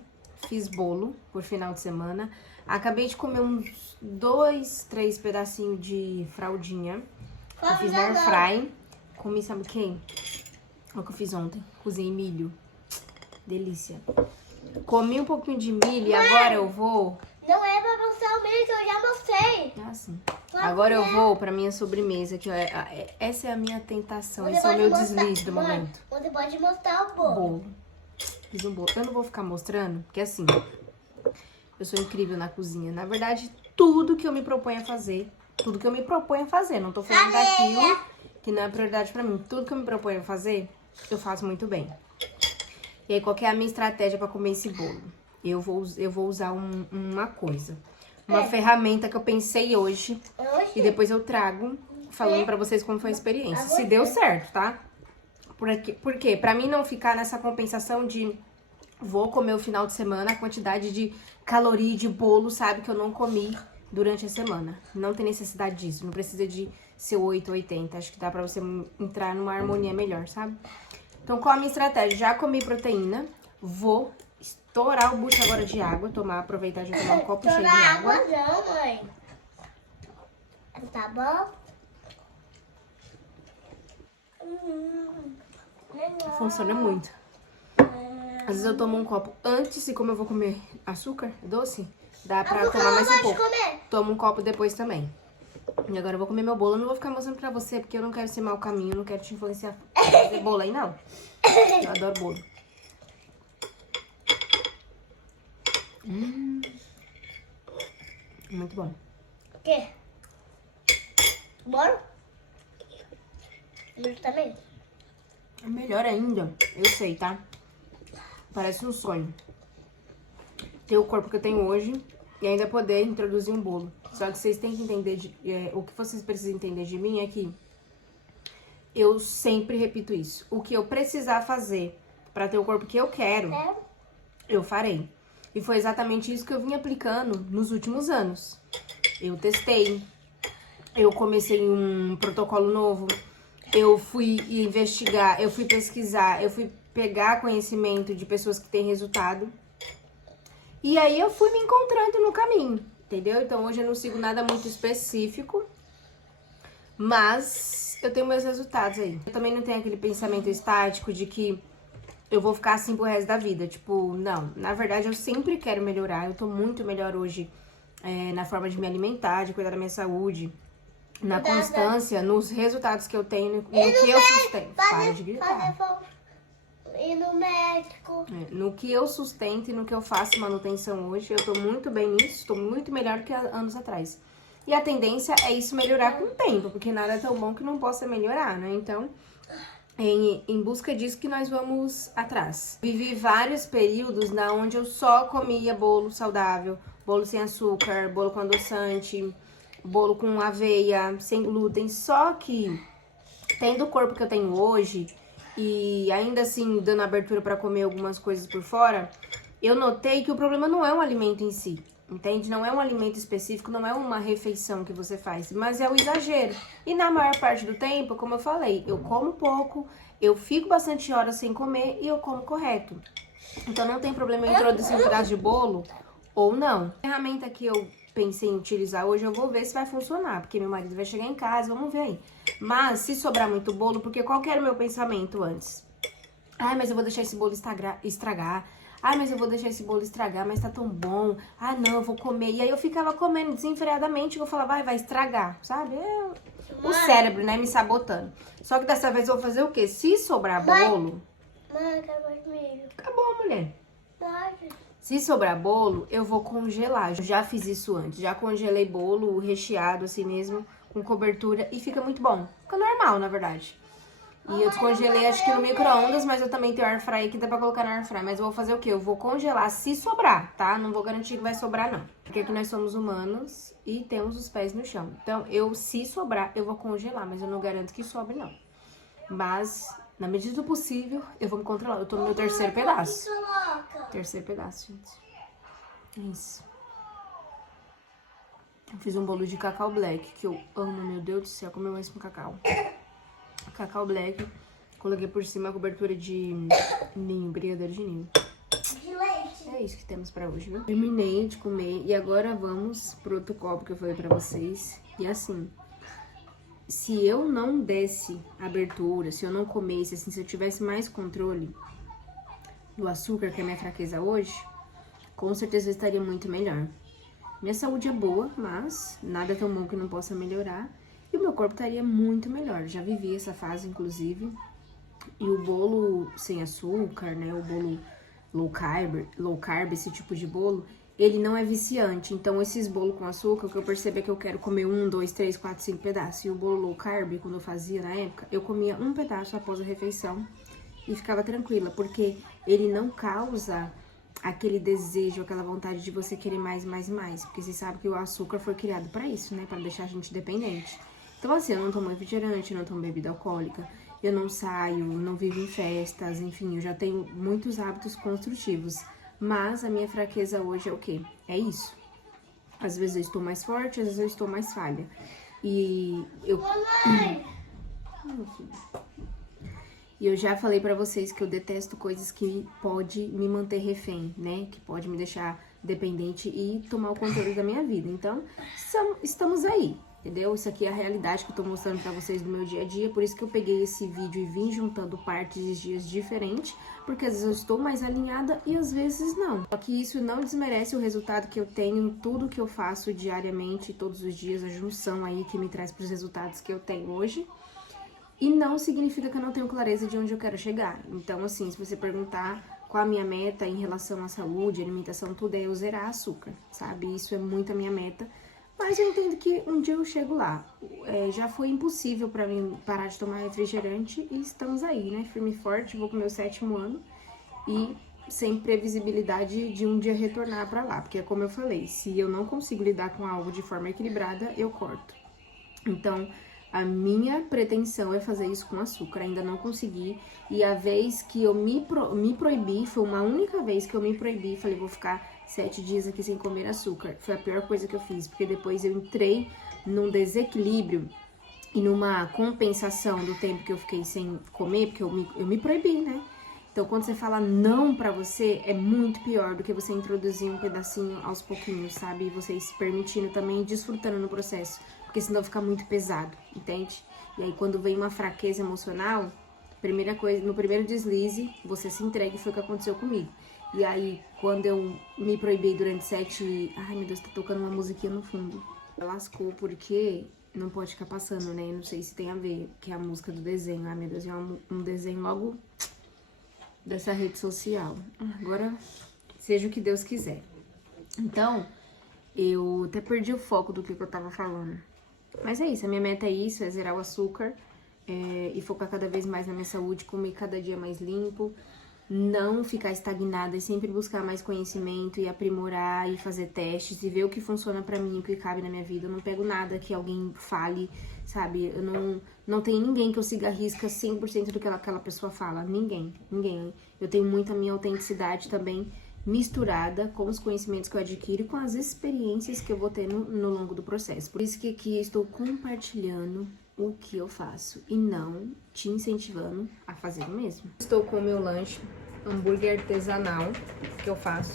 Fiz bolo por final de semana. Acabei de comer uns 2, 3 pedacinhos de fraldinha. Eu fiz na airfry. Comi, sabe quem? Olha o que eu fiz ontem. Cozinhei milho. Delícia. Comi um pouquinho de milho e agora eu vou... Não é pra mostrar o meio que eu já mostrei. Ah, sim. Agora eu vou pra minha sobremesa, que essa é a minha tentação. Esse é o meu deslize do momento. Você pode mostrar o bolo. Bolo. Fiz um bolo. Eu não vou ficar mostrando, porque assim, eu sou incrível na cozinha. Na verdade, tudo que eu me proponho a fazer, não tô falando daquilo que não é prioridade pra mim. Tudo que eu me proponho a fazer, eu faço muito bem. E aí, qual que é a minha estratégia pra comer esse bolo? Eu vou usar uma coisa. Uma ferramenta que eu pensei hoje. E depois eu trago falando pra vocês como foi a experiência. Se deu certo, tá? Por quê? Pra mim não ficar nessa compensação de vou comer o final de semana a quantidade de caloria de bolo, sabe, que eu não comi durante a semana. Não tem necessidade disso. Não precisa de ser 8 ou 80. Acho que dá pra você entrar numa harmonia melhor, sabe? Então, qual a minha estratégia? Já comi proteína. Vou estourar o bucho agora de água. Aproveitar de tomar um copo cheio de água. Não, mãe. Tá bom? Funciona muito. Às vezes eu tomo um copo antes e como eu vou comer açúcar doce, dá pra tomar mais um pouco. Tomo um copo depois também. E agora eu vou comer meu bolo. Eu não vou ficar mostrando pra você, porque eu não quero ser mau caminho, eu não quero te influenciar a fazer bolo aí, não. Eu adoro bolo. Muito bom. O quê? Bolo? Ele também? É melhor ainda, eu sei, tá? Parece um sonho. Ter o corpo que eu tenho hoje e ainda poder introduzir um bolo. Só que vocês têm que entender, o que vocês precisam entender de mim é que eu sempre repito isso. O que eu precisar fazer pra ter o corpo que eu quero, eu farei. E foi exatamente isso que eu vim aplicando nos últimos anos. Eu testei, eu comecei um protocolo novo, eu fui investigar, eu fui pesquisar, eu fui pegar conhecimento de pessoas que têm resultado. E aí eu fui me encontrando no caminho, entendeu? Então hoje eu não sigo nada muito específico, mas eu tenho meus resultados aí. Eu também não tenho aquele pensamento estático de que eu vou ficar assim pro resto da vida. Tipo, não. Na verdade, eu sempre quero melhorar. Eu tô muito melhor hoje na forma de me alimentar, de cuidar da minha saúde, na constância, nos resultados que eu tenho, no que eu sustento. Para de gritar. Ir no médico. No que eu sustento e no que eu faço manutenção hoje, eu tô muito bem nisso, tô muito melhor que anos atrás. E a tendência é isso melhorar com o tempo, porque nada é tão bom que não possa melhorar, né? Então, em busca disso que nós vamos atrás. Vivi vários períodos na onde eu só comia bolo saudável, bolo sem açúcar, bolo com adoçante, bolo com aveia, sem glúten. Só que, tendo o corpo que eu tenho hoje, e ainda assim dando abertura para comer algumas coisas por fora, eu notei que o problema não é um alimento em si, entende? Não é um alimento específico, não é uma refeição que você faz, mas é o exagero. E na maior parte do tempo, como eu falei, eu como pouco, eu fico bastante horas sem comer e eu como correto. Então não tem problema eu introduzir um pedaço de bolo ou não. A ferramenta que eu pensei em utilizar hoje, eu vou ver se vai funcionar, porque meu marido vai chegar em casa, vamos ver aí. Mas se sobrar muito bolo, porque qual que era o meu pensamento antes? Ai, mas eu vou deixar esse bolo estragar. Ai, mas eu vou deixar esse bolo estragar, mas tá tão bom. Ah, não, eu vou comer. E aí eu ficava comendo desenfreadamente, eu falava, vai estragar, sabe? O cérebro, né, me sabotando. Só que dessa vez eu vou fazer o quê? Se sobrar bolo... Mãe, acabou de milho. Acabou, mulher. Pode. Se sobrar bolo, eu vou congelar. Eu já fiz isso antes. Já congelei bolo recheado assim mesmo, com cobertura. E fica muito bom. Fica normal, na verdade. E eu descongelei, acho que no micro-ondas, mas eu também tenho air fry que dá pra colocar na air fry. Mas eu vou fazer o quê? Eu vou congelar se sobrar, tá? Não vou garantir que vai sobrar, não. Porque aqui nós somos humanos e temos os pés no chão. Então, se sobrar, eu vou congelar. Mas eu não garanto que sobre, não. Mas... na medida do possível, eu vou me controlar. Eu tô no meu terceiro pedaço. Terceiro pedaço, gente. É isso. Eu fiz um bolo de cacau black, que eu amo, meu Deus do céu, como eu amo com cacau. Cacau black. Coloquei por cima a cobertura de ninho, brigadeiro de ninho. De leite. É isso que temos pra hoje, viu? Terminei de comer e agora vamos pro outro copo que eu falei pra vocês. E assim... se eu não desse abertura, se eu não comesse, assim, se eu tivesse mais controle do açúcar, que é a minha fraqueza hoje, com certeza eu estaria muito melhor. Minha saúde é boa, mas nada é tão bom que não possa melhorar. E o meu corpo estaria muito melhor. Já vivi essa fase, inclusive. E o bolo sem açúcar, né, o bolo low carb, esse tipo de bolo... ele não é viciante, então esses bolos com açúcar, o que eu percebo é que eu quero comer 1, 2, 3, 4, 5 pedaços. E o bolo low carb, quando eu fazia na época, eu comia um pedaço após a refeição e ficava tranquila, porque ele não causa aquele desejo, aquela vontade de você querer mais, mais, mais. Porque você sabe que o açúcar foi criado pra isso, né, pra deixar a gente dependente. Então assim, eu não tomo refrigerante, eu não tomo bebida alcoólica, eu não saio, não vivo em festas, enfim, eu já tenho muitos hábitos construtivos. Mas a minha fraqueza hoje é o quê? É isso. Às vezes eu estou mais forte, às vezes eu estou mais falha. E eu... E eu já falei pra vocês que eu detesto coisas que pode me manter refém, né? Que pode me deixar dependente e tomar o controle da minha vida. Então, estamos aí. entendeu? Isso aqui é a realidade que eu tô mostrando pra vocês do meu dia a dia, por isso que eu peguei esse vídeo e vim juntando partes de dias diferentes, porque às vezes eu estou mais alinhada e às vezes não. Só que isso não desmerece o resultado que eu tenho em tudo que eu faço diariamente, todos os dias, a junção aí que me traz pros resultados que eu tenho hoje. E não significa que eu não tenho clareza de onde eu quero chegar. Então, assim, se você perguntar qual a minha meta em relação à saúde, alimentação, tudo, é eu zerar açúcar, sabe? Isso é muito a minha meta. Mas eu entendo que um dia eu chego lá. Já foi impossível pra mim parar de tomar refrigerante e estamos aí, né? Firme e forte, vou com o meu 7º ano e sem previsibilidade de um dia retornar pra lá. Porque é como eu falei, se eu não consigo lidar com algo de forma equilibrada, eu corto. Então, a minha pretensão é fazer isso com açúcar, ainda não consegui. E a vez que eu me proibi, foi uma única vez que eu me proibi, falei, vou ficar 7 dias aqui sem comer açúcar. Foi a pior coisa que eu fiz, porque depois eu entrei num desequilíbrio e numa compensação do tempo que eu fiquei sem comer, porque eu me proibi, né? Então, quando você fala não pra você, é muito pior do que você introduzir um pedacinho aos pouquinhos, sabe? E você ir se permitindo também e desfrutando no processo, porque senão fica muito pesado, entende? E aí, quando vem uma fraqueza emocional, primeira coisa, no primeiro deslize, você se entrega, e foi o que aconteceu comigo. E aí, quando eu me proibi durante 7... Ai, meu Deus, tá tocando uma musiquinha no fundo. Lascou, porque não pode ficar passando, né? Não sei se tem a ver, que é a música do desenho. Ai, meu Deus, é um desenho logo dessa rede social. Agora, seja o que Deus quiser. Então, eu até perdi o foco do que eu tava falando. Mas é isso, a minha meta é isso, é zerar o açúcar e focar cada vez mais na minha saúde, comer cada dia mais limpo, não ficar estagnada e sempre buscar mais conhecimento e aprimorar e fazer testes e ver o que funciona pra mim, o que cabe na minha vida. Eu não pego nada que alguém fale, sabe? Eu não tem ninguém que eu siga a risca 100% do que aquela pessoa fala. Ninguém. Eu tenho muito a minha autenticidade também misturada com os conhecimentos que eu adquiro e com as experiências que eu vou tendo no longo do processo. Por isso que aqui estou compartilhando o que eu faço e não te incentivando a fazer o mesmo. Estou com o meu lanche, hambúrguer artesanal, que eu faço.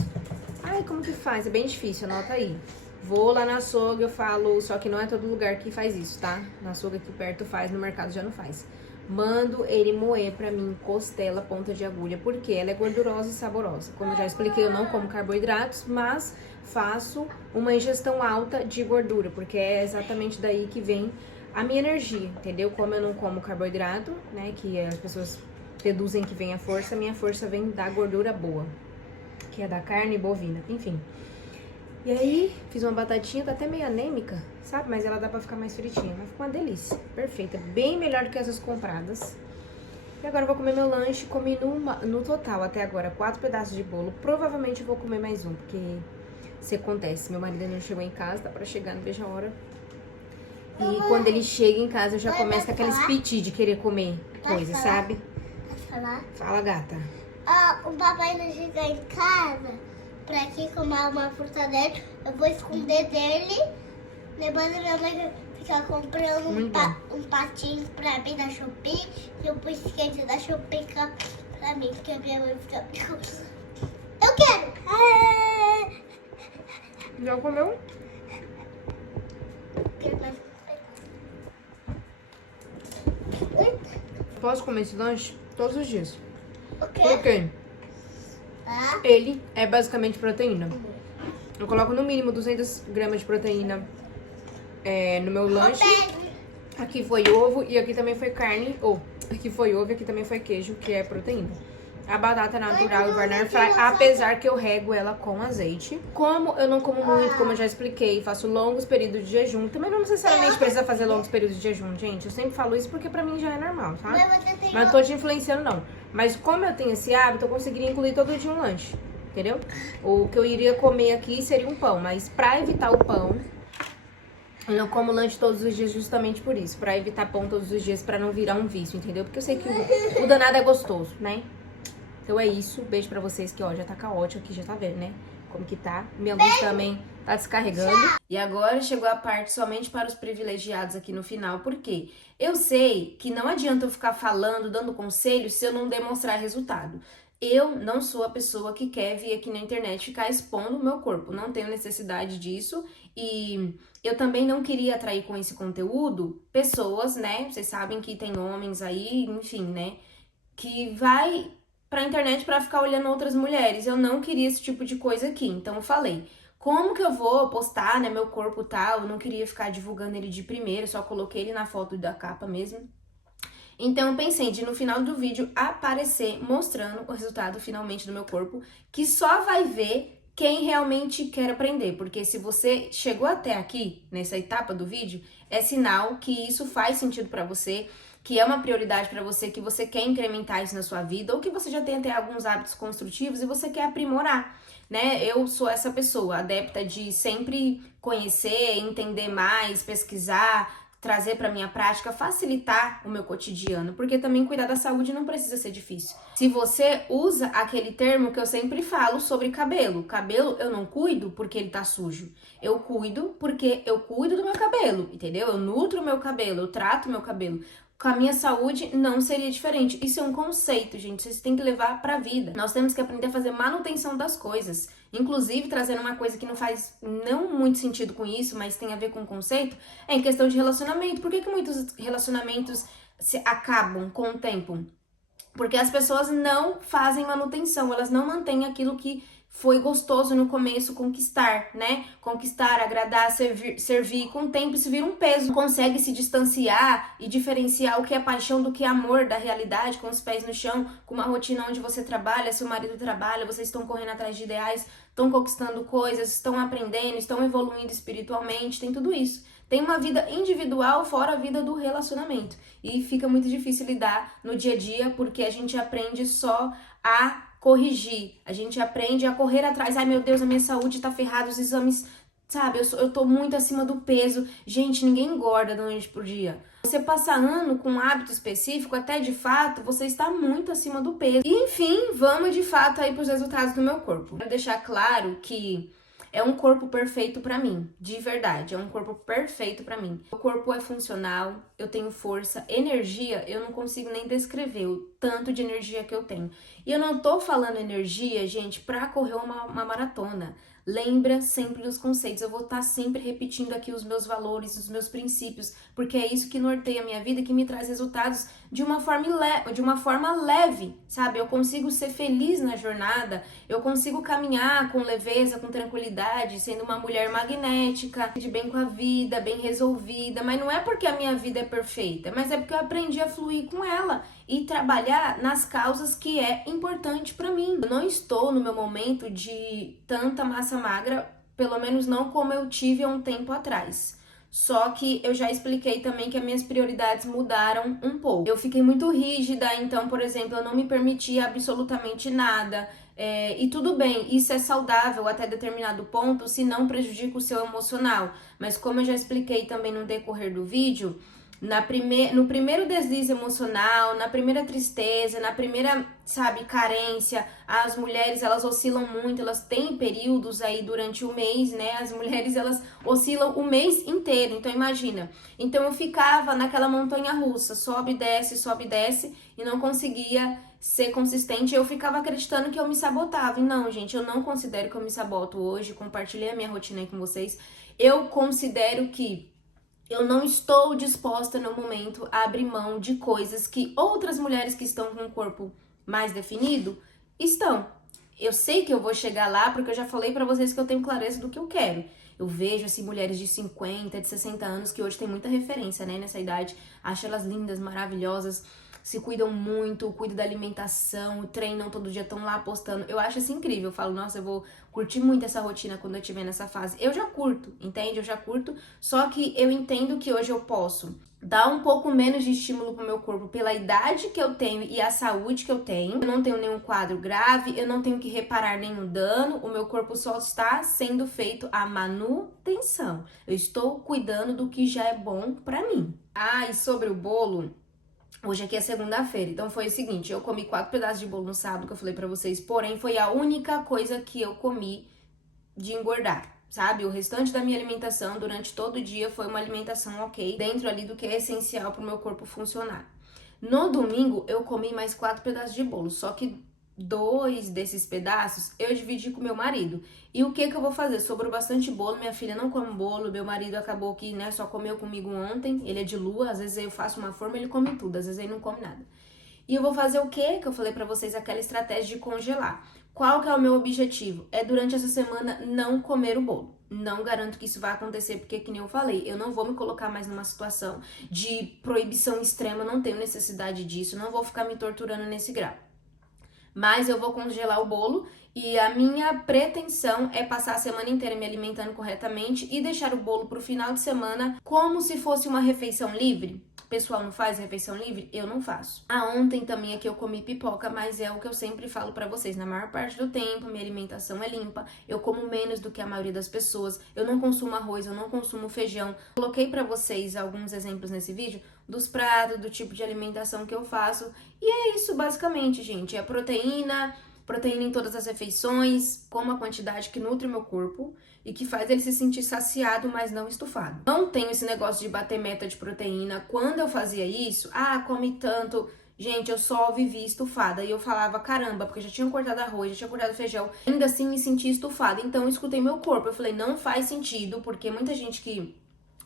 Ai, como que faz? É bem difícil, anota aí. Vou lá na açougue, eu falo, só que não é todo lugar que faz isso, tá? Na açougue aqui perto faz, no mercado já não faz. Mando ele moer pra mim costela ponta de agulha, porque ela é gordurosa e saborosa. Como eu já expliquei, eu não como carboidratos, mas faço uma ingestão alta de gordura, porque é exatamente daí que vem a minha energia, entendeu? Como eu não como carboidrato, né, que as pessoas deduzem que vem a força, minha força vem da gordura boa, que é da carne bovina, enfim. E aí, fiz uma batatinha, tá até meio anêmica, sabe? Mas ela dá pra ficar mais fritinha, vai ficar uma delícia, perfeita, bem melhor do que essas compradas. E agora eu vou comer meu lanche, comi no total até agora 4 pedaços de bolo, provavelmente eu vou comer mais um, porque se acontece, meu marido ainda não chegou em casa, tá pra chegar, não vejo a hora. E quando ele chega em casa, eu já começo com aqueles piti de querer comer coisa, sabe? Posso falar? Fala, gata. O papai não chega em casa pra aqui comer uma fruta dele, eu vou esconder dele. Depois a minha mãe vai ficar comprando um patinho pra mim da Shopee e um biscoito da Shopee pra mim, porque a minha mãe fica... Eu quero! Já comeu? Quero mais. Posso comer esse lanche todos os dias. O quê? Por quê? Ah, Ele é basicamente proteína. Eu coloco no mínimo 200 gramas de proteína no meu lanche. Aqui foi ovo e aqui também foi carne. Aqui foi ovo e aqui também foi queijo, que é proteína. A batata natural e o Werner Fry, apesar que eu rego ela com azeite. Como eu não como muito, como eu já expliquei, faço longos períodos de jejum. Também não necessariamente precisa fazer longos períodos de jejum, gente. Eu sempre falo isso porque pra mim já é normal, tá? Mas não tô te influenciando, não. Mas como eu tenho esse hábito, eu conseguiria incluir todo dia um lanche, entendeu? O que eu iria comer aqui seria um pão, mas pra evitar o pão, eu não como lanche todos os dias justamente por isso. Pra evitar pão todos os dias, pra não virar um vício, entendeu? Porque eu sei que o danado é gostoso, né? Então é isso, beijo pra vocês que, ó, já tá caótico aqui, já tá vendo, né? Como que tá. Minha luz também tá descarregando. E agora chegou a parte somente para os privilegiados aqui no final, porque eu sei que não adianta eu ficar falando, dando conselho, se eu não demonstrar resultado. Eu não sou a pessoa que quer vir aqui na internet ficar expondo o meu corpo, não tenho necessidade disso e eu também não queria atrair com esse conteúdo pessoas, né? Vocês sabem que tem homens aí, enfim, né? Que vai pra internet pra ficar olhando outras mulheres. Eu não queria esse tipo de coisa aqui, então eu falei, como que eu vou postar, né, meu corpo e tal? Eu não queria ficar divulgando ele de primeiro, só coloquei ele na foto da capa mesmo. Então eu pensei de no final do vídeo aparecer mostrando o resultado finalmente do meu corpo, que só vai ver quem realmente quer aprender, porque se você chegou até aqui, nessa etapa do vídeo, é sinal que isso faz sentido pra você, que é uma prioridade pra você, que você quer incrementar isso na sua vida, ou que você já tem até alguns hábitos construtivos e você quer aprimorar, né? Eu sou essa pessoa, adepta de sempre conhecer, entender mais, pesquisar, trazer para minha prática, facilitar o meu cotidiano, porque também cuidar da saúde não precisa ser difícil. Se você usa aquele termo que eu sempre falo sobre cabelo, cabelo eu não cuido porque ele tá sujo, eu cuido porque eu cuido do meu cabelo, entendeu? Eu nutro o meu cabelo, eu trato o meu cabelo. Com a minha saúde não seria diferente. Isso é um conceito, gente, vocês têm que levar pra vida. Nós temos que aprender a fazer manutenção das coisas. Inclusive, trazendo uma coisa que não faz não muito sentido com isso, mas tem a ver com o conceito, é em questão de relacionamento. Por que muitos relacionamentos se acabam com o tempo? Porque as pessoas não fazem manutenção, elas não mantêm aquilo que foi gostoso no começo conquistar, né? Conquistar, agradar, servir. Com o tempo isso vira um peso. Consegue se distanciar e diferenciar o que é paixão do que é amor da realidade, com os pés no chão, com uma rotina onde você trabalha, seu marido trabalha, vocês estão correndo atrás de ideais, estão conquistando coisas, estão aprendendo, estão evoluindo espiritualmente, tem tudo isso. Tem uma vida individual fora a vida do relacionamento. E fica muito difícil lidar no dia a dia, porque a gente aprende só a corrigir. A gente aprende a correr atrás. Ai, meu Deus, a minha saúde tá ferrada, os exames, sabe? Eu tô muito acima do peso. Gente, ninguém engorda da noite pro dia. Você passa ano com um hábito específico, até de fato, você está muito acima do peso. E, enfim, vamos de fato aí pros resultados do meu corpo. Quero deixar claro que é um corpo perfeito pra mim, de verdade, é um corpo perfeito pra mim. O corpo é funcional, eu tenho força, energia, eu não consigo nem descrever o tanto de energia que eu tenho. E eu não tô falando energia, gente, pra correr uma maratona. Lembra sempre dos conceitos, eu vou estar sempre repetindo aqui os meus valores, os meus princípios, porque é isso que norteia a minha vida, que me traz resultados de uma forma leve, sabe? Eu consigo ser feliz na jornada, eu consigo caminhar com leveza, com tranquilidade, sendo uma mulher magnética, de bem com a vida, bem resolvida, mas não é porque a minha vida é perfeita, mas é porque eu aprendi a fluir com ela e trabalhar nas causas que é importante pra mim. Eu não estou no meu momento de tanta massa magra, pelo menos não como eu tive há um tempo atrás. Só que eu já expliquei também que as minhas prioridades mudaram um pouco. Eu fiquei muito rígida, então, por exemplo, eu não me permitia absolutamente nada. E tudo bem, isso é saudável até determinado ponto, se não prejudica o seu emocional. Mas como eu já expliquei também no decorrer do vídeo, no primeiro deslize emocional, na primeira tristeza, na primeira, sabe, carência, as mulheres, elas oscilam muito, elas têm períodos aí durante o mês, né, as mulheres, elas oscilam o mês inteiro, então imagina. Então eu ficava naquela montanha russa, sobe e desce, e não conseguia ser consistente, eu ficava acreditando que eu me sabotava, e não, gente, eu não considero que eu me saboto hoje, compartilhei a minha rotina aí com vocês, eu considero que eu não estou disposta no momento a abrir mão de coisas que outras mulheres que estão com um corpo mais definido estão. Eu sei que eu vou chegar lá porque eu já falei pra vocês que eu tenho clareza do que eu quero. Eu vejo assim mulheres de 50, de 60 anos que hoje tem muita referência, né, nessa idade. Acho elas lindas, maravilhosas, se cuidam muito, cuidam da alimentação, treinam todo dia, estão lá postando. Eu acho isso incrível. Eu falo, nossa, eu vou curtir muito essa rotina quando eu estiver nessa fase. Eu já curto, entende? Eu já curto, só que eu entendo que hoje eu posso dar um pouco menos de estímulo pro meu corpo pela idade que eu tenho e a saúde que eu tenho. Eu não tenho nenhum quadro grave, eu não tenho que reparar nenhum dano, o meu corpo só está sendo feito a manutenção. Eu estou cuidando do que já é bom pra mim. Ah, e sobre o bolo, hoje aqui é segunda-feira, então foi o seguinte, eu comi 4 pedaços de bolo no sábado, que eu falei pra vocês, porém foi a única coisa que eu comi de engordar, sabe? O restante da minha alimentação durante todo o dia foi uma alimentação ok, dentro ali do que é essencial pro meu corpo funcionar. No domingo, eu comi mais 4 pedaços de bolo, só que 2 desses pedaços eu dividi com meu marido. E o que eu vou fazer? Sobrou bastante bolo, minha filha não come bolo, meu marido acabou que, né, só comeu comigo ontem, ele é de lua, às vezes eu faço uma forma, ele come tudo, às vezes ele não come nada. E eu vou fazer o que eu falei pra vocês, aquela estratégia de congelar. Qual que é o meu objetivo? É durante essa semana não comer o bolo. Não garanto que isso vai acontecer, porque que nem eu falei, eu não vou me colocar mais numa situação de proibição extrema, não tenho necessidade disso, não vou ficar me torturando nesse grau. Mas eu vou congelar o bolo e a minha pretensão é passar a semana inteira me alimentando corretamente e deixar o bolo pro final de semana como se fosse uma refeição livre. O pessoal não faz refeição livre? Eu não faço. Ontem também aqui eu comi pipoca, mas é o que eu sempre falo pra vocês. Na maior parte do tempo, minha alimentação é limpa. Eu como menos do que a maioria das pessoas. Eu não consumo arroz, eu não consumo feijão. Coloquei pra vocês alguns exemplos nesse vídeo dos pratos, do tipo de alimentação que eu faço. E é isso basicamente, gente. É proteína em todas as refeições, como a quantidade que nutre o meu corpo e que faz ele se sentir saciado, mas não estufado. Não tenho esse negócio de bater meta de proteína. Quando eu fazia isso, come tanto. Gente, eu só vivia estufada e eu falava, caramba, porque eu já tinha cortado arroz, já tinha cortado feijão, ainda assim me sentia estufada. Então eu escutei meu corpo, eu falei, não faz sentido, porque muita gente que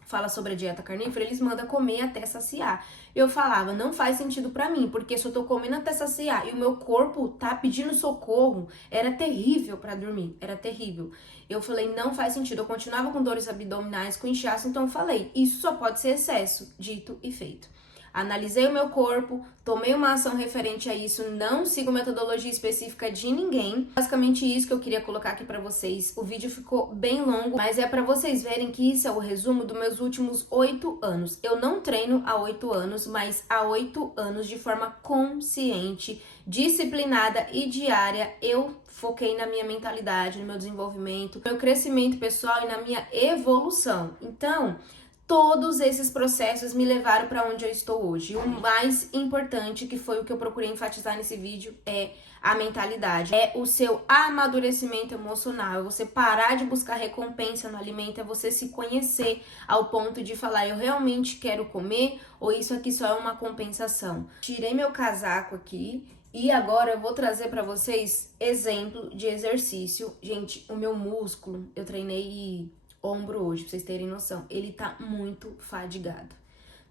fala sobre a dieta carnívora, eles mandam comer até saciar. Eu falava, não faz sentido pra mim, porque se eu tô comendo até saciar e o meu corpo tá pedindo socorro, era terrível pra dormir, era terrível. Eu falei, não faz sentido, eu continuava com dores abdominais, com inchaço, então eu falei, isso só pode ser excesso, dito e feito. Analisei o meu corpo, tomei uma ação referente a isso, não sigo metodologia específica de ninguém. Basicamente isso que eu queria colocar aqui pra vocês. O vídeo ficou bem longo, mas é pra vocês verem que isso é o resumo dos meus últimos 8 anos. Eu não treino há 8 anos, mas há 8 anos de forma consciente, disciplinada e diária, eu foquei na minha mentalidade, no meu desenvolvimento, no meu crescimento pessoal e na minha evolução. Então, todos esses processos me levaram para onde eu estou hoje. O mais importante, que foi o que eu procurei enfatizar nesse vídeo, é a mentalidade. É o seu amadurecimento emocional. É você parar de buscar recompensa no alimento. É você se conhecer ao ponto de falar, eu realmente quero comer ou isso aqui só é uma compensação. Tirei meu casaco aqui e agora eu vou trazer para vocês exemplo de exercício. Gente, o meu músculo, eu treinei ombro hoje, pra vocês terem noção, ele tá muito fadigado.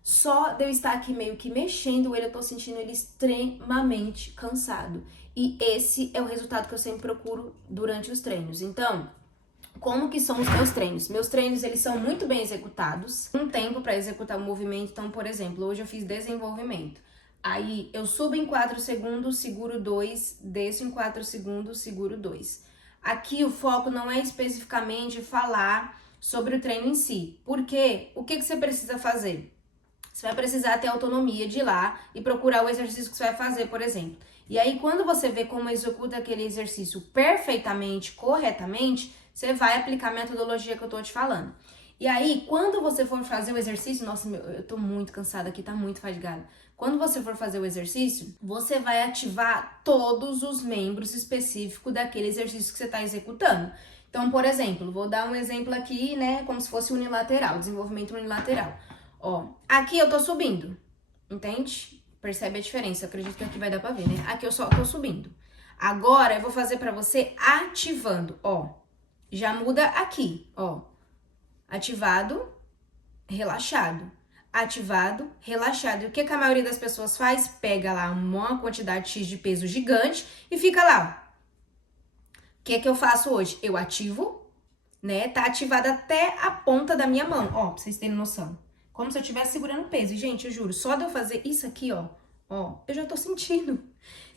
Só de eu estar aqui meio que mexendo ele, eu tô sentindo ele extremamente cansado. E esse é o resultado que eu sempre procuro durante os treinos. Então, como que são os meus treinos? Meus treinos, eles são muito bem executados. Um tempo para executar o movimento. Então, por exemplo, hoje eu fiz desenvolvimento. Aí, eu subo em 4 segundos, seguro 2, desço em 4 segundos, seguro 2. Aqui o foco não é especificamente falar sobre o treino em si. Por quê? O que você precisa fazer? Você vai precisar ter autonomia de ir lá e procurar o exercício que você vai fazer, por exemplo. E aí, quando você vê como executa aquele exercício perfeitamente, corretamente, você vai aplicar a metodologia que eu tô te falando. E aí, quando você for fazer o exercício, nossa, eu tô muito cansada aqui, tá muito fadigada. Quando você for fazer o exercício, você vai ativar todos os membros específicos daquele exercício que você está executando. Então, por exemplo, vou dar um exemplo aqui, né, como se fosse unilateral, desenvolvimento unilateral. Ó, aqui eu tô subindo, entende? Percebe a diferença? Eu acredito que aqui vai dar pra ver, né? Aqui eu só tô subindo. Agora, eu vou fazer pra você ativando, ó. Já muda aqui, ó. Ativado, relaxado. Ativado, relaxado. E o que a maioria das pessoas faz? Pega lá uma quantidade X de peso gigante e fica lá. O que eu faço hoje? Eu ativo, né? Tá ativada até a ponta da minha mão. Ó, pra vocês terem noção. Como se eu estivesse segurando peso. E, gente, eu juro, só de eu fazer isso aqui, ó, eu já tô sentindo.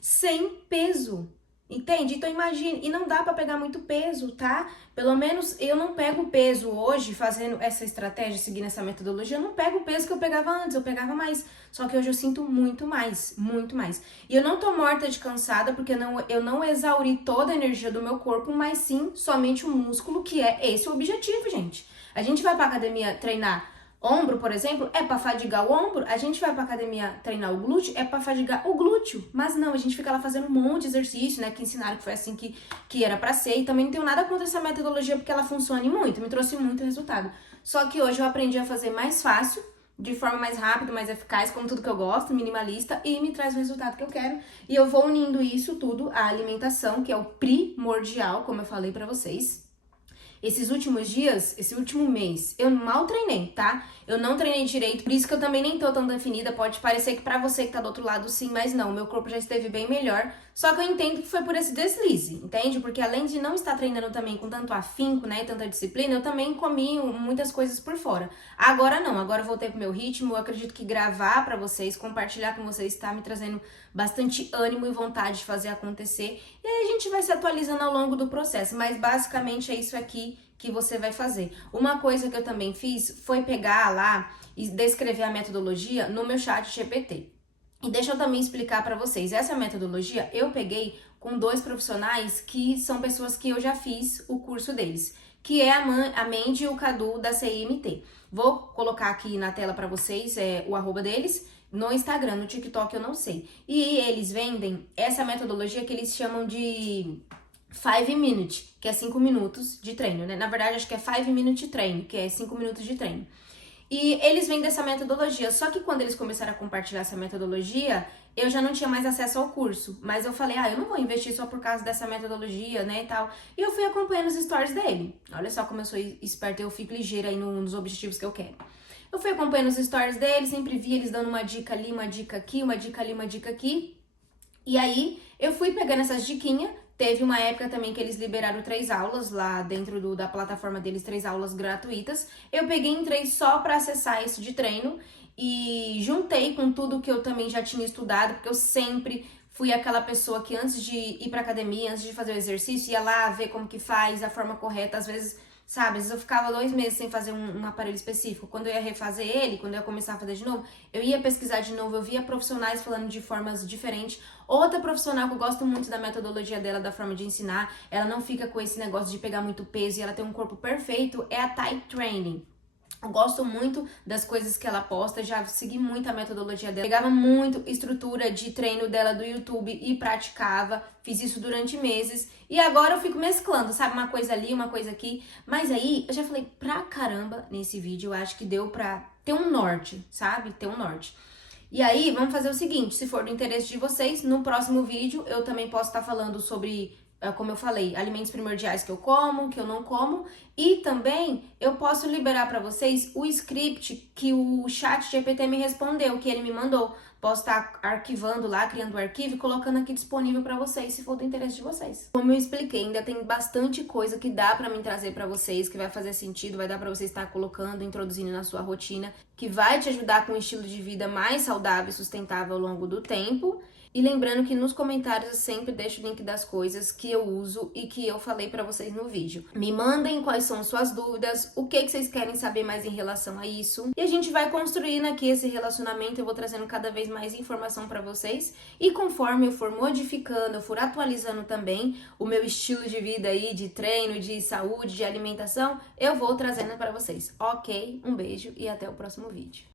Sem peso. Entende? Então imagine, e não dá pra pegar muito peso, tá? Pelo menos eu não pego peso hoje, fazendo essa estratégia, seguindo essa metodologia, eu não pego o peso que eu pegava antes, eu pegava mais. Só que hoje eu sinto muito mais, muito mais. E eu não tô morta de cansada, porque eu não exauri toda a energia do meu corpo, mas sim somente o músculo, que é esse o objetivo, gente. A gente vai pra academia treinar ombro, por exemplo, é pra fadigar o ombro. A gente vai pra academia treinar o glúteo, é pra fadigar o glúteo. Mas não, a gente fica lá fazendo um monte de exercício, né? Que ensinaram que foi assim que era pra ser. E também não tenho nada contra essa metodologia, porque ela funciona muito, me trouxe muito resultado. Só que hoje eu aprendi a fazer mais fácil, de forma mais rápida, mais eficaz, como tudo que eu gosto, minimalista, e me traz o resultado que eu quero. E eu vou unindo isso tudo à alimentação, que é o primordial, como eu falei pra vocês. Esses últimos dias, esse último mês, eu mal treinei, tá? Eu não treinei direito, por isso que eu também nem tô tão definida. Pode parecer que pra você que tá do outro lado sim, mas não, meu corpo já esteve bem melhor. Só que eu entendo que foi por esse deslize, entende? Porque além de não estar treinando também com tanto afinco, né, e tanta disciplina, eu também comi muitas coisas por fora. Agora não, agora eu voltei pro meu ritmo. Eu acredito que gravar pra vocês, compartilhar com vocês, tá me trazendo bastante ânimo e vontade de fazer acontecer. E aí a gente vai se atualizando ao longo do processo, mas basicamente é isso aqui que você vai fazer. Uma coisa que eu também fiz foi pegar lá e descrever a metodologia no meu chat GPT. E deixa eu também explicar para vocês, essa metodologia eu peguei com 2 profissionais que são pessoas que eu já fiz o curso deles, que é a Mandy e o Cadu da CIMT. Vou colocar aqui na tela para vocês o arroba deles, no Instagram, no TikTok eu não sei. E eles vendem essa metodologia que eles chamam de 5 minutes, que é 5 minutos de treino, né? Na verdade, acho que é 5 minute treino, que é 5 minutos de treino. E eles vêm dessa metodologia, só que quando eles começaram a compartilhar essa metodologia, eu já não tinha mais acesso ao curso. Mas eu falei, eu não vou investir só por causa dessa metodologia, né, e tal. E eu fui acompanhando os stories dele. Olha só como eu sou esperta, eu fico ligeira aí nos objetivos que eu quero. Eu fui acompanhando os stories dele, sempre vi eles dando uma dica ali, uma dica aqui, uma dica ali, uma dica aqui. E aí, eu fui pegando essas diquinhas. Teve uma época também que eles liberaram 3 aulas lá dentro da plataforma deles, 3 aulas gratuitas. Eu peguei e entrei só para acessar esse de treino e juntei com tudo que eu também já tinha estudado, porque eu sempre fui aquela pessoa que antes de ir pra academia, antes de fazer o exercício, ia lá ver como que faz, a forma correta, às vezes... Sabe, às vezes eu ficava 2 meses sem fazer um aparelho específico. Quando eu ia refazer ele, quando eu ia começar a fazer de novo, eu ia pesquisar de novo, eu via profissionais falando de formas diferentes. Outra profissional que eu gosto muito da metodologia dela, da forma de ensinar, ela não fica com esse negócio de pegar muito peso e ela tem um corpo perfeito, é a Type Training. Eu gosto muito das coisas que ela posta, já segui muito a metodologia dela. Pegava muito estrutura de treino dela do YouTube e praticava. Fiz isso durante meses. E agora eu fico mesclando, sabe? Uma coisa ali, uma coisa aqui. Mas aí, eu já falei pra caramba nesse vídeo. Eu acho que deu pra ter um norte, sabe? Ter um norte. E aí, vamos fazer o seguinte. Se for do interesse de vocês, no próximo vídeo eu também posso estar falando sobre... como eu falei, alimentos primordiais que eu como, que eu não como. E também eu posso liberar para vocês o script que o chat GPT me respondeu, que ele me mandou. Posso estar arquivando lá, criando o arquivo e colocando aqui disponível para vocês, se for do interesse de vocês. Como eu expliquei, ainda tem bastante coisa que dá para mim trazer para vocês, que vai fazer sentido, vai dar para vocês estar colocando, introduzindo na sua rotina, que vai te ajudar com um estilo de vida mais saudável e sustentável ao longo do tempo. E lembrando que nos comentários eu sempre deixo o link das coisas que eu uso e que eu falei pra vocês no vídeo. Me mandem quais são suas dúvidas, o que vocês querem saber mais em relação a isso. E a gente vai construindo aqui esse relacionamento, eu vou trazendo cada vez mais informação pra vocês. E conforme eu for modificando, eu for atualizando também o meu estilo de vida aí, de treino, de saúde, de alimentação, eu vou trazendo pra vocês. Ok? Um beijo e até o próximo vídeo.